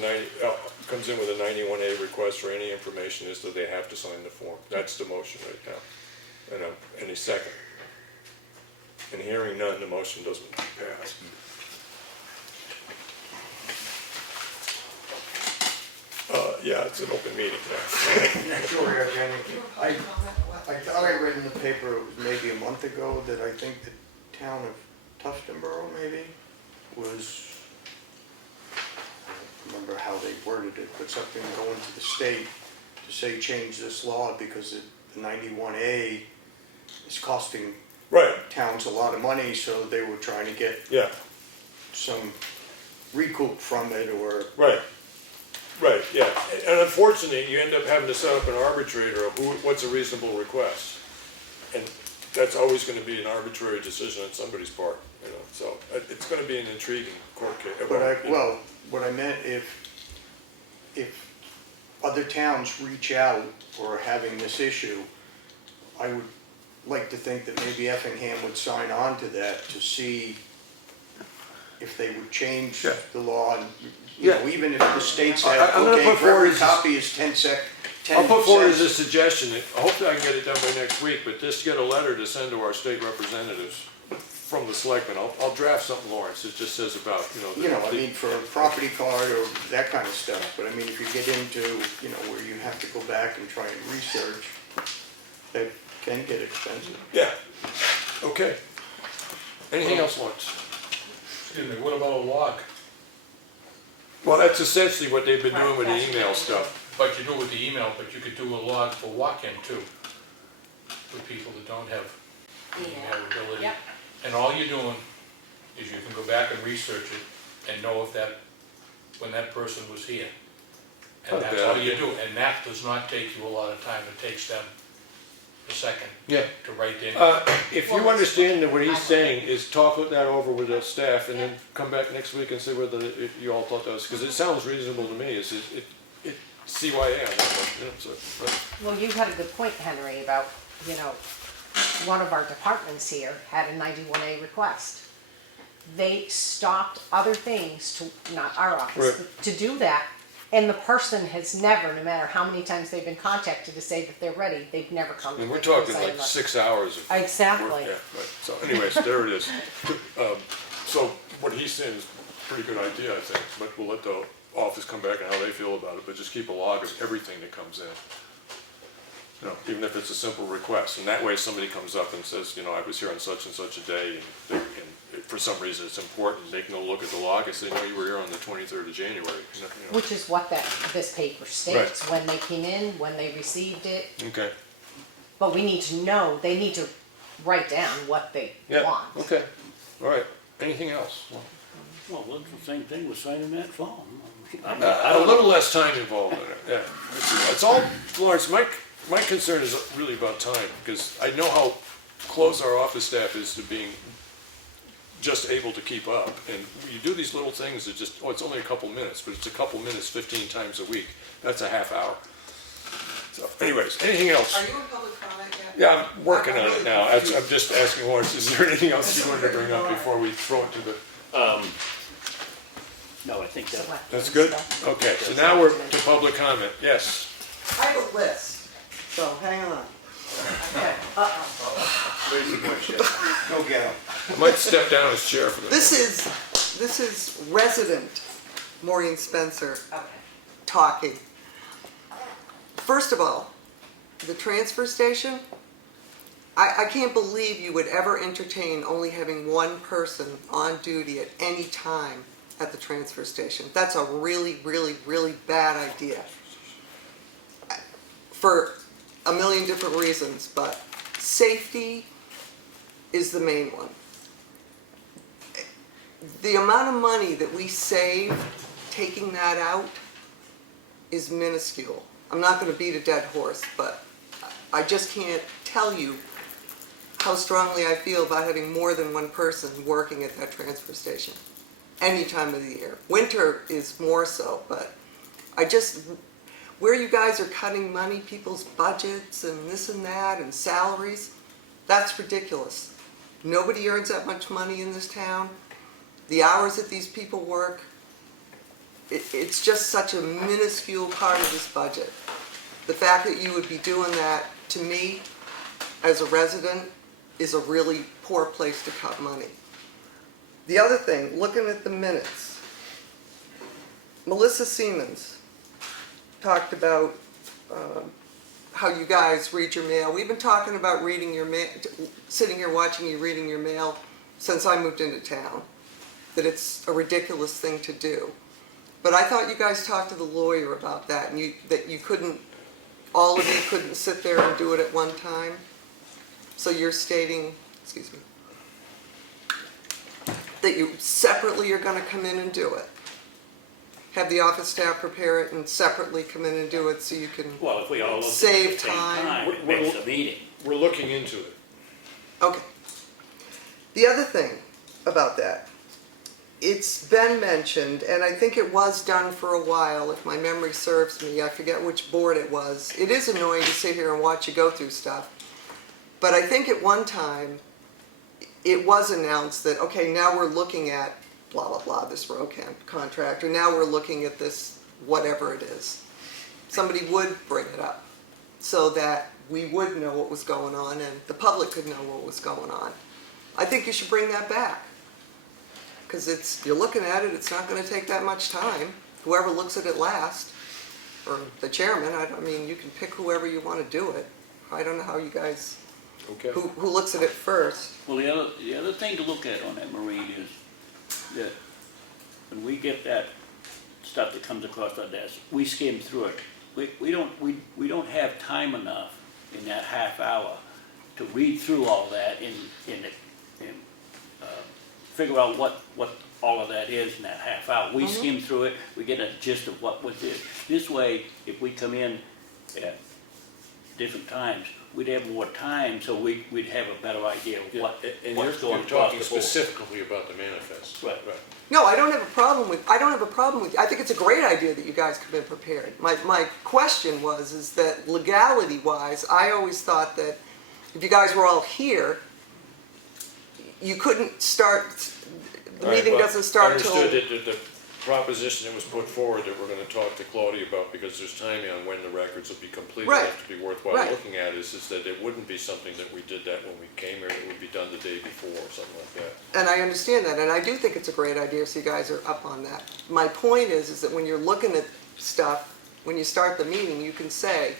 comes in with a 91A request for any information, is that they have to sign the form. That's the motion right now. And any second. And hearing none, the motion doesn't pass. Yeah, it's an open meeting now. Sure, Jenny. I thought I read in the paper, it was maybe a month ago, that I think the town of Tuftonboro maybe was, I don't remember how they worded it, but something going to the state to say change this law because the 91A is costing Right, towns a lot of money, so they were trying to get yeah, some recoup from it, or right, yeah. And unfortunately, you end up having to set up an arbitrator of what's a reasonable request. And that's always gonna be an arbitrary decision on somebody's part, you know, so it's gonna be an intriguing court case. But what I meant, if other towns reach out or are having this issue, I would like to think that maybe Effingham would sign on to that to see if they would change Yeah. the law and, you know, Yeah. even if the state said, I'm gonna okay, put for every forward- copy is 10 I'll put forward as a cents. suggestion, that hopefully I can get it done by next week, but just get a letter to send to our state representatives from the selectmen. I'll draft something, Lawrence, it just says about, You know, I mean, for a property card or that kind of stuff, but I mean, if you get into, you know, where you have to go back and try and research, that can get expensive. Yeah, okay. Anything else, Lawrence? Excuse me, what about a log? Well, that's essentially what they've been doing with the email stuff. But you do it with the email, but you could do a log for walk-in too, for people that don't have email ability. Yep. And all you're doing is you can go back and research it and know if when that person was here. And Not that's bad all you idea. do, and that does not take you a lot of time, it takes them a second Yeah. to write in. If you understand that what he's saying is talk that over with the staff and then come back next week and see whether you all thought that was, because it sounds reasonable to me, it's CYA on that one, you know, so, but- Well, you had a good point, Henry, about, you know, one of our departments here had a 91A request. They stopped other things to, not our office, Right. to do that, and the person has never, no matter how many times they've been contacted to say that they're ready, they've never come to and we're the talking site like unless- 6 hours of work. Exactly. Yeah, right, so anyways, there it is. So what he's saying is a pretty good idea, I think, but we'll let the office come back and how they feel about it, but just keep a log of everything that comes in. You know, even if it's a simple request, and that way somebody comes up and says, you know, I was here on such and such a day, and for some reason it's important, they can go look at the log and say, no, you were here on the 23rd of January. You know. Which is what this paper states, when they came in, when they received it, Okay, but we need to know, they need to write down what they yeah, want. okay, all right, anything else? Well, that's the same thing with signing that form. I mean, A little less time involved in it, yeah. It's all, Lawrence, my concern is really about time, because I know how close our office staff is to being just able to keep up. And you do these little things that just, it's only a couple minutes, but it's a couple minutes 15 times a week. That's a half hour. So anyways, anything else? Are you in public comment yet? Yeah, I'm working on it now. I'm just asking Lawrence, is there anything else you wanted to bring up before we throw it to the... No, I think that, That's good? Okay, so now we're to public comment. Yes. I have a list, so hang on. Okay. Go get them. I might step down as chair for this. This is resident Maureen Spencer Okay. talking. First of all, the transfer station, I can't believe you would ever entertain only having one person on duty at any time at the transfer station. That's a really, really, really bad idea. For a million different reasons, but safety is the main one. The amount of money that we save taking that out is minuscule. I'm not gonna beat a dead horse, but I just can't tell you how strongly I feel about having more than one person working at that transfer station any time of the year. Winter is more so, but where you guys are cutting money, people's budgets and this and that and salaries, that's ridiculous. Nobody earns that much money in this town. The hours that these people work, it's just such a minuscule part of this budget. The fact that you would be doing that, to me, as a resident, is a really poor place to cut money. The other thing, looking at the minutes, Melissa Siemens talked about how you guys read your mail. We've been talking about reading your mail, sitting here watching you reading your mail since I moved into town, that it's a ridiculous thing to do. But I thought you guys talked to the lawyer about that, and that you couldn't, all of you couldn't sit there and do it at one time. So you're stating, excuse me, that you separately are gonna come in and do it. Have the office staff prepare it and separately come in and do it so you can well, if we all look at it at save the same time. time, it makes a meeting. We're looking into it. Okay. The other thing about that, it's been mentioned, and I think it was done for a while, if my memory serves me, I forget which board it was. It is annoying to sit here and watch you go through stuff. But I think at one time, it was announced that, okay, now we're looking at blah, blah, blah, this road contract, or now we're looking at this, whatever it is. Somebody would bring it up so that we would know what was going on and the public could know what was going on. I think you should bring that back. Because you're looking at it, it's not gonna take that much time. Whoever looks at it last, or the chairman, I mean, you can pick whoever you wanna do it. I don't know how you guys, Okay. who looks at it first. Well, the other thing to look at on that, Maureen, is that when we get that stuff that comes across our desk, we skim through it. We don't have time enough in that half hour to read through all that and figure out what all of that is in that half hour. We skim through it, we get a gist of what was it. This way, if we come in at different times, we'd have more time, so we'd have a better idea of Yeah, and what's you're going across talking the board. specifically about the manifest. Right. No, I don't have a problem with, I think it's a great idea that you guys come in prepared. My question is that legality wise, I always thought that if you guys were all here, you couldn't start, the All right, meeting well, doesn't start till. I understood that the proposition that was put forward that we're gonna talk to Claudia about, because there's timing on when the records will be completed, Right. have to be worthwhile Right. looking at, is that it wouldn't be something that we did that when we came here, it would be done the day before, or something like that. And I understand that, and I do think it's a great idea, so you guys are up on that. My point is that when you're looking at stuff, when you start the meeting, you can say,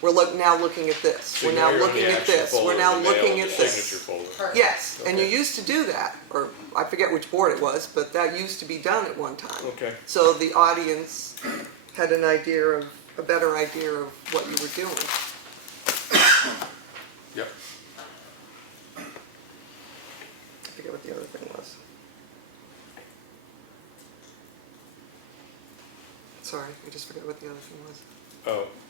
we're now looking at this, So we're now you're on looking the at action this, folder, we're now the mail, looking the at this. signature folder. Yes, and you Okay. used to do that, or I forget which board it was, but that used to be done at one time. Okay. So the audience had a better idea of what you were doing. Yep. I forget what the other thing was. Sorry, I just forgot what the other thing was.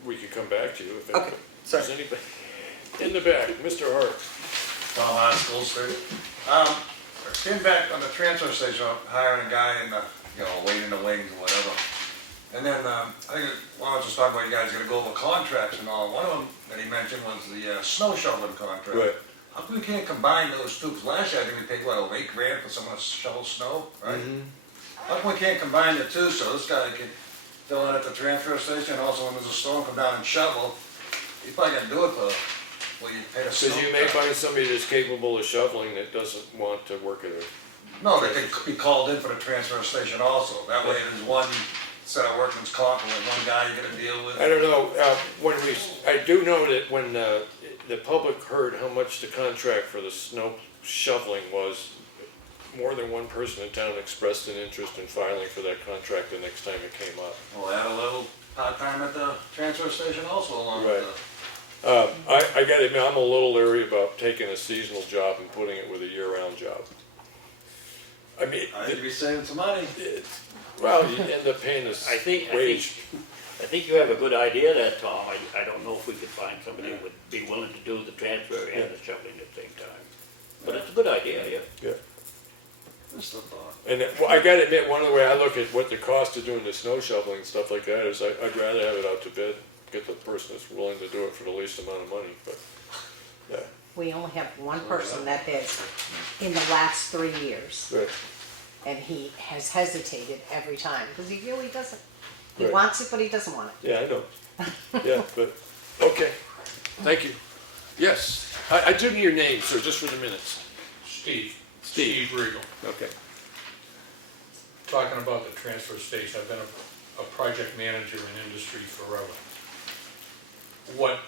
We could come back to you if. Okay, sorry. Does anybody, in the back, Mr. Hart. Tom on School Street. Getting back on the transfer station, hiring a guy in the, waiting in the wings or whatever. And then, I think, I was just talking about you guys gonna go over contracts and all. One of them that he mentioned was the snow shoveling contract. Right. How come we can't combine those two? 'Cause last year I think we paid, what, $8 grand for someone to shovel snow, right? How come we can't combine the two so this guy can fill in at the transfer station and also when there's a storm, come down and shovel? He's probably gonna do it for, well, you pay a snow. Because you may find somebody that's capable of shoveling that doesn't want to work at it. No, they could be called in for the transfer station also. That way there's one set of workman's comp and with one guy you gotta deal with. I don't know, I do know that when the public heard how much the contract for the snow shoveling was, more than one person in town expressed an interest in filing for that contract the next time it came up. We'll add a little part-time at the transfer station also along with Right. the. I gotta admit, I'm a little leery about taking a seasonal job and putting it with a year-round job. I mean, I think you'd be saving some money. well, you end up paying this I think wage. you have a good idea there, Tom. I don't know if we could find somebody who would be willing to do the transfer and the shoveling at the same time. But it's a good idea, yeah. Yeah. Just a thought. And I gotta admit, one of the way I look at what the cost of doing the snow shoveling and stuff like that is, I'd rather have it out to bid, get the person that's willing to do it for the least amount of money, but, yeah. We only have one person that has in the last 3 years, Right. and he has hesitated every time, because he really doesn't. He Right. wants it, but he doesn't want it. Yeah, I know. Yeah, but, okay, thank you. Yes, I do need your name, sir, just for the minutes. Steve Regal. Okay. Talking about the transfer station, I've been a project manager in industry forever. What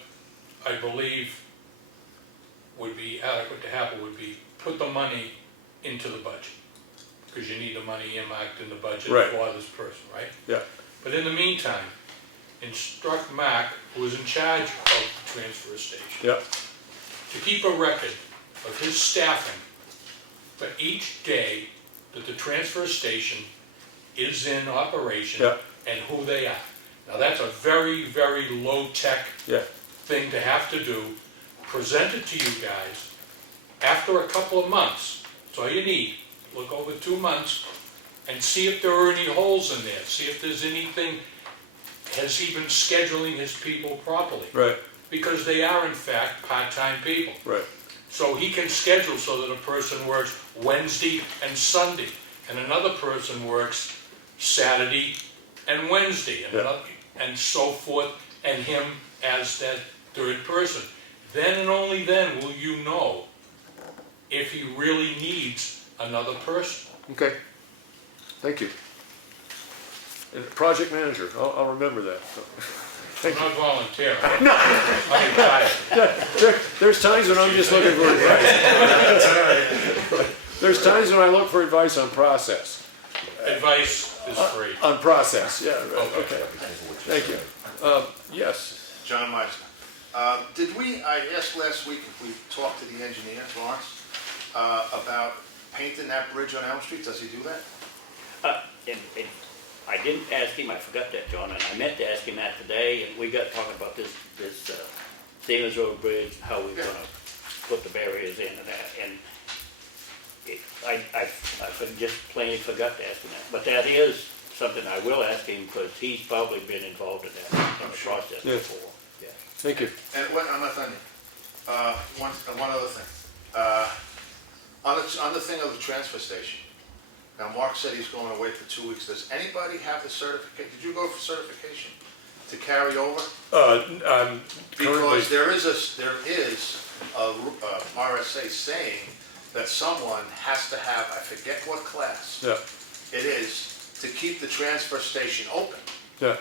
I believe would be adequate to happen would be put the money into the budget. Because you need the money earmarked in the budget Right. for this person, right? Yeah. But in the meantime, instruct Mac, who is in charge of the transfer station, Yeah. to keep a record of his staffing for each day that the transfer station is in operation Yeah. and who they are. Now, that's a very, very low-tech Yeah. thing to have to do. Present it to you guys after a couple of months. That's all you need. Look over 2 months and see if there are any holes in there. See if there's anything, has he been scheduling his people properly? Right. because they are in fact part-time people. Right. So he can schedule so that a person works Wednesday and Sunday, and another person works Saturday and Wednesday, and, Yeah. and so forth, and him as that third person. Then and only then will you know if he really needs another person. Okay, thank you. And project manager, I'll remember that. I'm not volunteering. I'm retired. There's times when I'm just looking for advice. There's times when I look for advice on process. Advice is free. On process, yeah, right, okay. Thank you. Yes, John Meisner. I asked last week if we talked to the engineer, Lawrence, about painting that bridge on Elm Street. Does he do that? And I didn't ask him, I forgot that, John, and I meant to ask him that today, and we got talking about this Stevens Road Bridge, how we're gonna put the barriers in and that, and I just plainly forgot to ask him that. But that is something I will ask him, because he's probably been involved in that process Yeah. before. Yeah. thank you. And I'm not done yet. One other thing. On the thing of the transfer station. Now, Mark said he's going away for 2 weeks. Does anybody have the certification? Did you go for certification to carry over? Because there is a RSA saying that someone has to have, I forget what class Yeah, it is, to keep the transfer station open. yeah,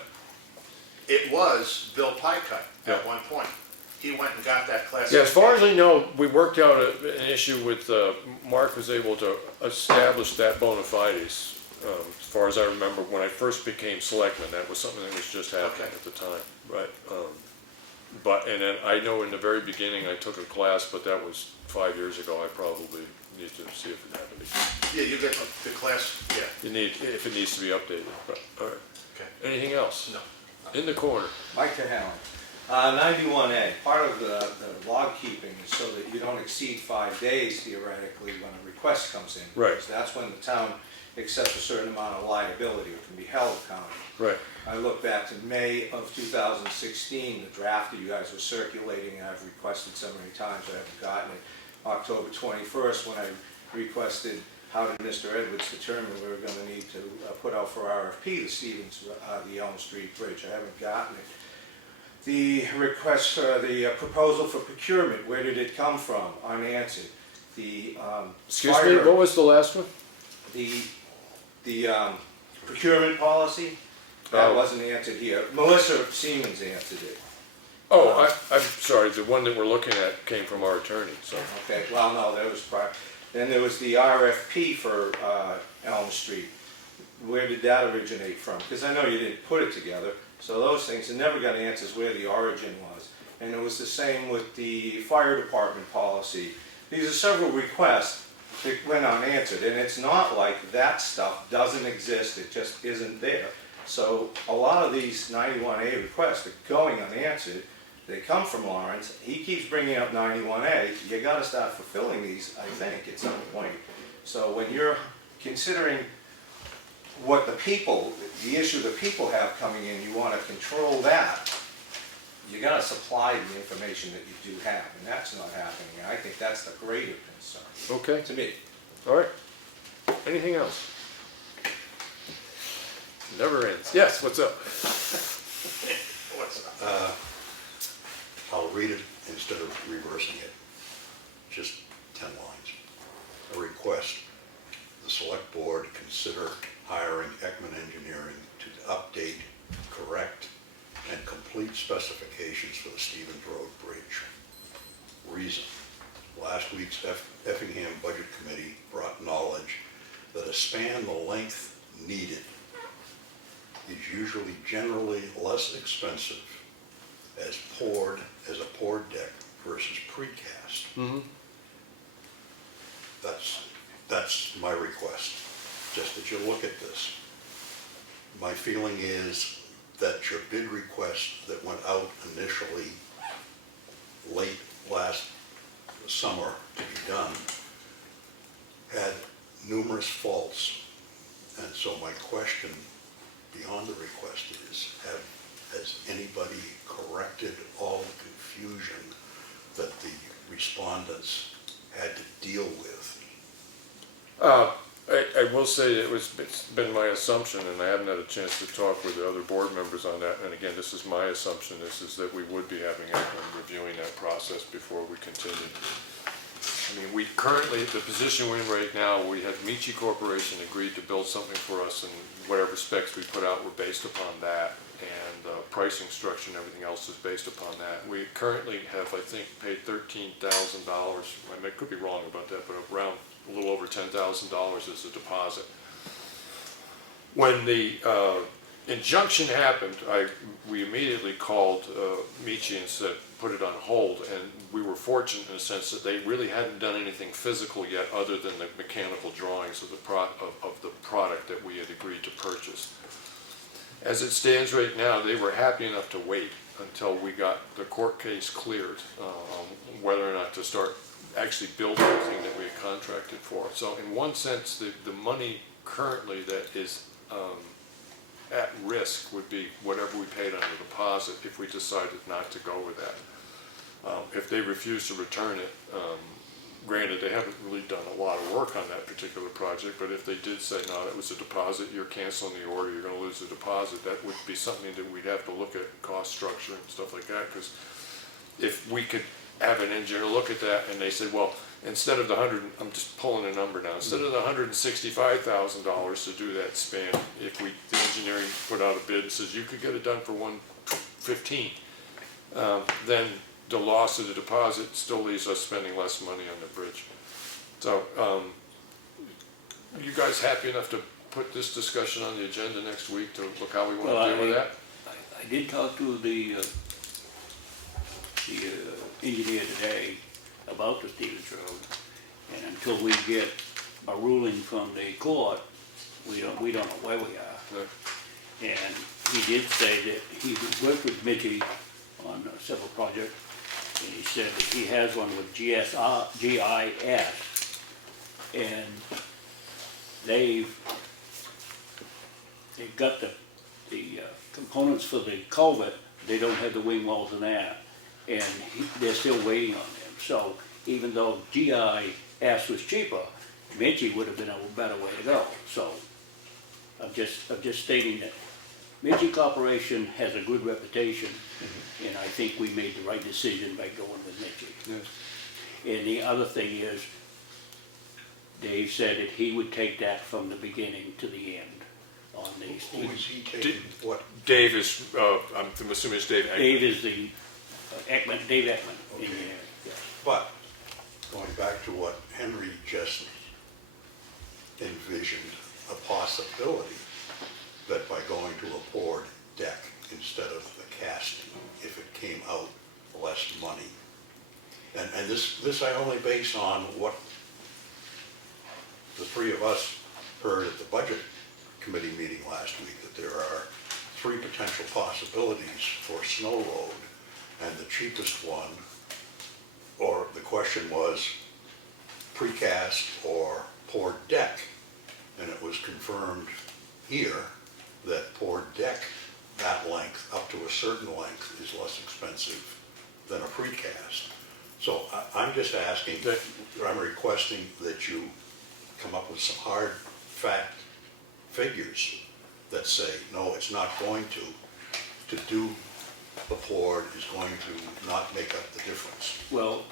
It was Bill Pycott Yeah. at one point. He went and got that class. yeah, as far as I know, we worked out an issue with, Mark was able to establish that bona fides. As far as I remember, when I first became selectman, that was something that was just happening Okay. at the time, right? And then I know in the very beginning, I took a class, but that was 5 years ago. I probably need to see if it happened again. Yeah, you get the class, yeah. If it needs to be updated, but, all right. Okay. Anything else? No. In the corner. Mike Cahalan. 91A, part of the log keeping is so that you don't exceed 5 days theoretically when a request comes in. Right. Because that's when the town accepts a certain amount of liability or can be held accountable. Right. I look back to May of 2016, the draft that you guys were circulating, and I've requested so many times, I haven't gotten it. October 21st, when I requested how did Mr. Edwards determine we were going to need to put out for RFP the Elm Street Bridge. I haven't gotten it. The request, the proposal for procurement, where did it come from? Unanswered. The Excuse me, what was the last one? The procurement policy, that Oh. wasn't answered here. Melissa Siemens answered it. Oh, I'm sorry, the one that we're looking at came from our attorney, so. Okay, well, no, that was prior. Then there was the RFP for Elm Street. Where did that originate from? Because I know you didn't put it together, so those things, I never got answers where the origin was. And it was the same with the fire department policy. These are several requests that went unanswered, and it's not like that stuff doesn't exist, it just isn't there. So a lot of these 91A requests are going unanswered. They come from Lawrence. He keeps bringing up 91A. You got to start fulfilling these, I think, at some point. So when you're considering what the people, the issue the people have coming in, you want to control that. You got to supply the information that you do have, and that's not happening. And I think that's the greater concern. Okay, To me. all right. Anything else? Never ends. Yes, what's up? What's up? I'll read it instead of reversing it. Just 10 lines. A request. The select board consider hiring Ekman Engineering to update, correct, and complete specifications for the Stevens Road Bridge. Reason. Last week's Effingham Budget Committee brought knowledge that a span the length needed is usually generally less expensive as a poured deck versus precast. Mm-hmm. That's my request, just that you look at this. My feeling is that your bid request that went out initially late last summer to be done had numerous faults. And so my question beyond the request is, has anybody corrected all the confusion confusion that the respondents had to deal with? I will say it's been my assumption, and I haven't had a chance to talk with the other board members on that, and again, this is my assumption, is that we would be having Effingham reviewing that process before we continue. I mean, we currently, the position we're in right now, we had Michi Corporation agreed to build something for us, and whatever specs we put out were based upon that, and pricing structure and everything else is based upon that. We currently have, I think, paid $13,000, I could be wrong about that, but around a little over $10,000 as a deposit. When the injunction happened, we immediately called Michi and said, put it on hold, and we were fortunate in a sense that they really hadn't done anything physical yet other than the mechanical drawings of the product that we had agreed to purchase. As it stands right now, they were happy enough to wait until we got the court case cleared, whether or not to start actually building the thing that we had contracted for. So in one sense, the money currently that is at risk would be whatever we paid on the deposit if we decided not to go with that. If they refuse to return it, granted, they haven't really done a lot of work on that particular project, but if they did say, no, that was a deposit, you're canceling the order, you're gonna lose the deposit, that would be something that we'd have to look at cost structure and stuff like that, because if we could have an engineer look at that and they said, well, instead of I'm just pulling a number now, instead of the $165,000 to do that span, if the engineering put out a bid and says you could get it done for $115, then the loss of the deposit still leaves us spending less money on the bridge. So, you guys happy enough to put this discussion on the agenda next week to look how we want to deal with that? I did talk to the engineer today about the Stevens Road, and until we get a ruling from the court, we don't know where we are. Yeah. And he did say that he worked with Michi on several projects, and he said that he has one with GIS, and they've got the components for the culvert. They don't have the wing walls and that, and they're still waiting on them. So even though GIS was cheaper, Michi would have been a better way to go. So I'm just stating that Michi Corporation has a good reputation, and I think we made the right decision by going with Michi. Yes. And the other thing is, Dave said that he would take that from the beginning to the end on these. Who is he taking what? Dave is, I'm assuming it's Dave Ekman. Dave is the Ekman, Dave Ekman. Okay. Yeah. But, going back to what Henry just envisioned, a possibility that by going to a poured deck instead of the casting, if it came out less money. And this I only base on what the three of us heard at the budget committee meeting last week, that there are three potential possibilities for snow road, and the cheapest one, or the question was precast or poured deck, and it was confirmed here that poured deck, that length, up to a certain length, is less expensive than a precast. So I'm just asking, I'm requesting that you come up with some hard fact figures that say, no, it's not going to do the poured is going to not make up the difference. Well,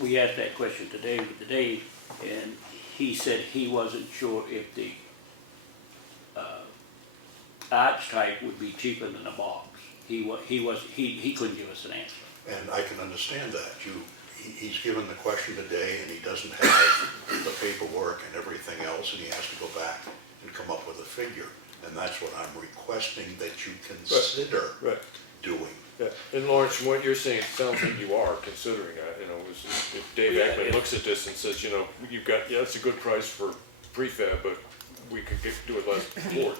we asked that question today with Dave, and he said he wasn't sure if the arch type would be cheaper than a box. He couldn't give us an answer. And I can understand that. He's given the question today and he doesn't have the paperwork and everything else, and he has to go back and come up with a figure. And that's what I'm requesting that you consider doing. Yeah. And Lawrence, from what you're saying, it sounds like you are considering that. You know, if Dave Ekman looks at this and says, you know, you've got, that's a good price for prefab, but we could do it less poured.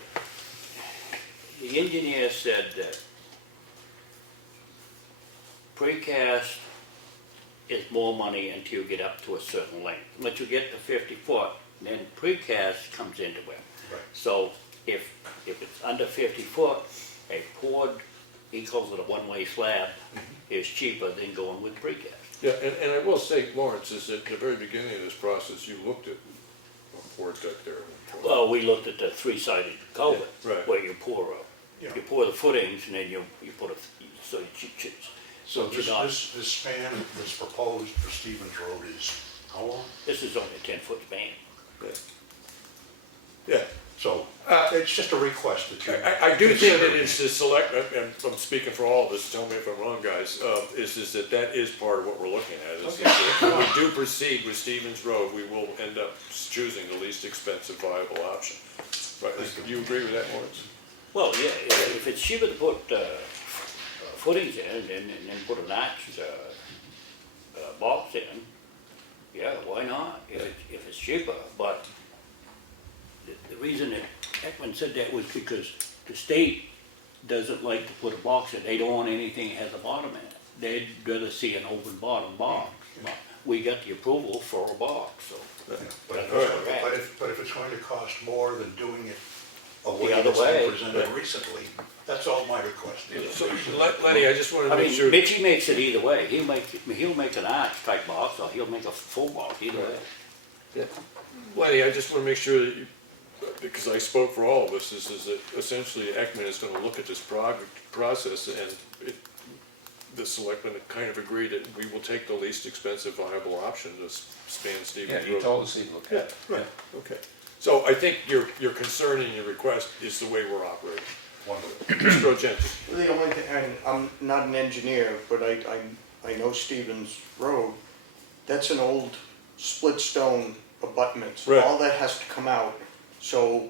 The engineer said that precast is more money until you get up to a certain length. Once you get to 50 foot, then precast comes into it. Right. So if it's under 50 foot, a poured he calls it a one-way slab, is cheaper than going with precast. Yeah, and I will say, Lawrence, is at the very beginning of this process, you looked at a port deck there. Well, we looked at the three-sided culvert, Yeah, right. where you pour Yeah. the footings and then you put so So you not, this span that's proposed for Stevens Road is how long? this is only a 10-foot span. Yeah, So, it's just a request that you. I do think that consider. it's the select, and I'm speaking for all of us, tell me if I'm wrong, guys, is that is part of what we're looking at. Is that if we do proceed with Stevens Road, we will end up choosing the least expensive viable option. Right, do you agree with that, Lawrence? Well, yeah, if it's cheaper to put footings in and then put a notch box in, yeah, why not? If it's cheaper, but the reason that Ekman said that was because the state doesn't like to put a box in. They don't want anything that has a bottom in it. They'd rather see an open bottom box. But we got the approval for a box, so. But that's where we're at. if it's going to cost more than doing it a The way other that's way. been presented recently, that's all my request is. So, Lenny, I just wanted to I make mean, sure. Mitchie makes it either way. He'll make an arch type box, or he'll make a full box, either way. Lenny, I just want to make sure that you, because I spoke for all of us, is that essentially Ekman is going to look at this process and the selectmen kind of agreed that we will take the least expensive viable option to span Yeah, Stevens he Road. told us he'd look at Yeah, it. right, okay. So I think your concern and your request is the way we're operating. Wonderful. Mr. Ogenti. The only thing, and I'm not an engineer, but I know Stevens Road, that's an old split stone abutment. Right. All that has to come out. So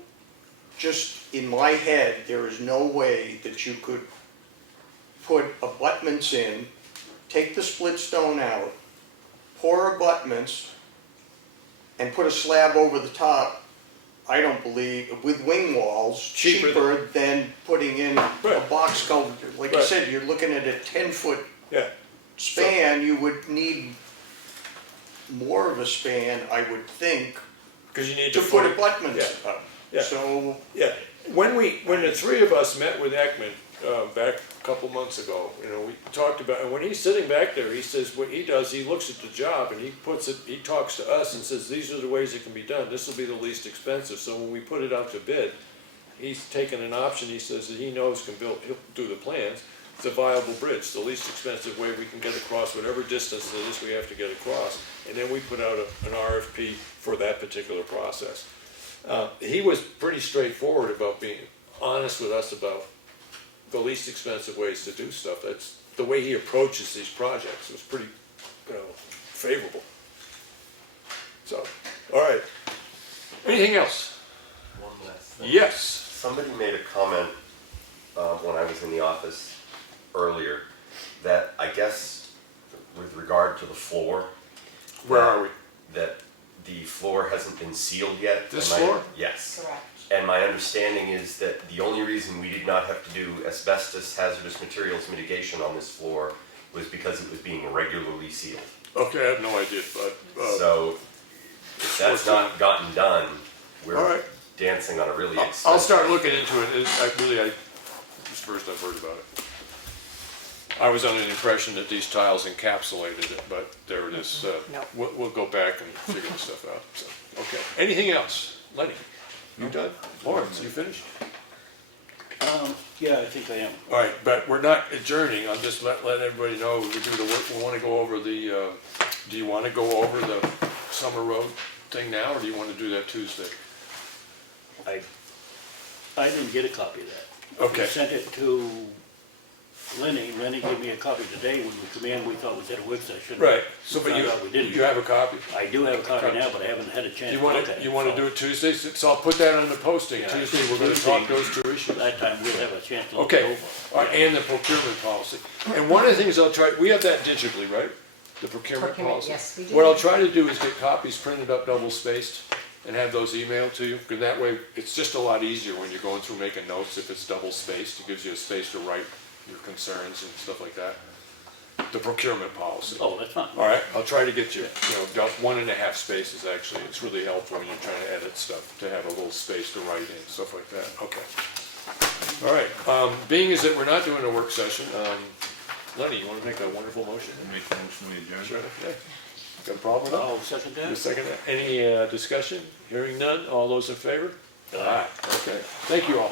just in my head, there is no way that you could put abutments in, take the split stone out, pour abutments, and put a slab over the top, I don't believe, with wing walls, cheaper than putting in a Right. box culvert. Like you Right. said, you're looking at a 10-foot Yeah, span, you would need more of a span, I would think, because you need to to put abutments Yeah. up. Yeah. So, Yeah, when the three of us met with Ekman, back a couple months ago, we talked about, and when he's sitting back there, he says, what he does, he looks at the job and he talks to us and says, these are the ways it can be done, this will be the least expensive, so when we put it out to bid, he's taken an option, he says that he knows he'll do the plans, it's a viable bridge, the least expensive way we can get across whatever distance it is we have to get across, and then we put out an RFP for that particular process. He was pretty straightforward about being honest with us about the least expensive ways to do stuff. That's the way he approaches these projects. It was pretty, favorable. So, all right. Anything else? One last thing. Yes. Somebody made a comment when I was in the office earlier that I guess with regard to the floor. Where are we? That the floor hasn't been sealed yet. This Am I- floor? Yes. Correct. And my understanding is that the only reason we did not have to do asbestos hazardous materials mitigation on this floor was because it was being regularly sealed. Okay, I have no idea, but, So if that's not gotten done, All we're right. dancing on a really expensive. I'll start looking into it. This first I've heard about it. I was under the impression that these tiles encapsulated it, but there it is. No. We'll go back and figure this stuff out. So, okay. Anything else? Lenny, you done? Lawrence, you finished? Yeah, I think I am. All right, but we're not adjourning. I'll just let everybody know we do the work. We want to go over the, do you want to go over the Summer Road thing now, or do you want to do that Tuesday? I didn't get a copy of that. Okay. We sent it to Lenny. Lenny gave me a copy today when we come in. We thought we had a work session. Right, so but Found out we didn't. you have a copy? I do have a copy now, but I haven't had a chance You to want look at it. to, do it Tuesday? So I'll put that on the posting. Yeah, Tuesday, we're going to talk those two issues. That time we'll have a chance to look it Okay, over. all right, and the procurement policy. And one of the things I'll try, we have that digitally, right? The procurement Procurement, policy? yes, we do. What I'll try to do is get copies printed up double spaced and have those emailed to you, because that way, it's just a lot easier when you're going through making notes if it's double spaced. It gives you a space to write your concerns and stuff like that. The procurement policy. Oh, that's fine. All right, I'll try to get you, about 1.5 spaces actually. It's really helpful when you're trying to edit stuff, to have a little space to write in, stuff like that. Okay. All right, being as that we're not doing a work session, Lenny, you wanna make a wonderful motion? Make the motion we adjourn. Sure, yeah. Got a problem with that? I'll second You that. second that? Any discussion? Hearing none, all those in favor? Aye. Okay, thank you all.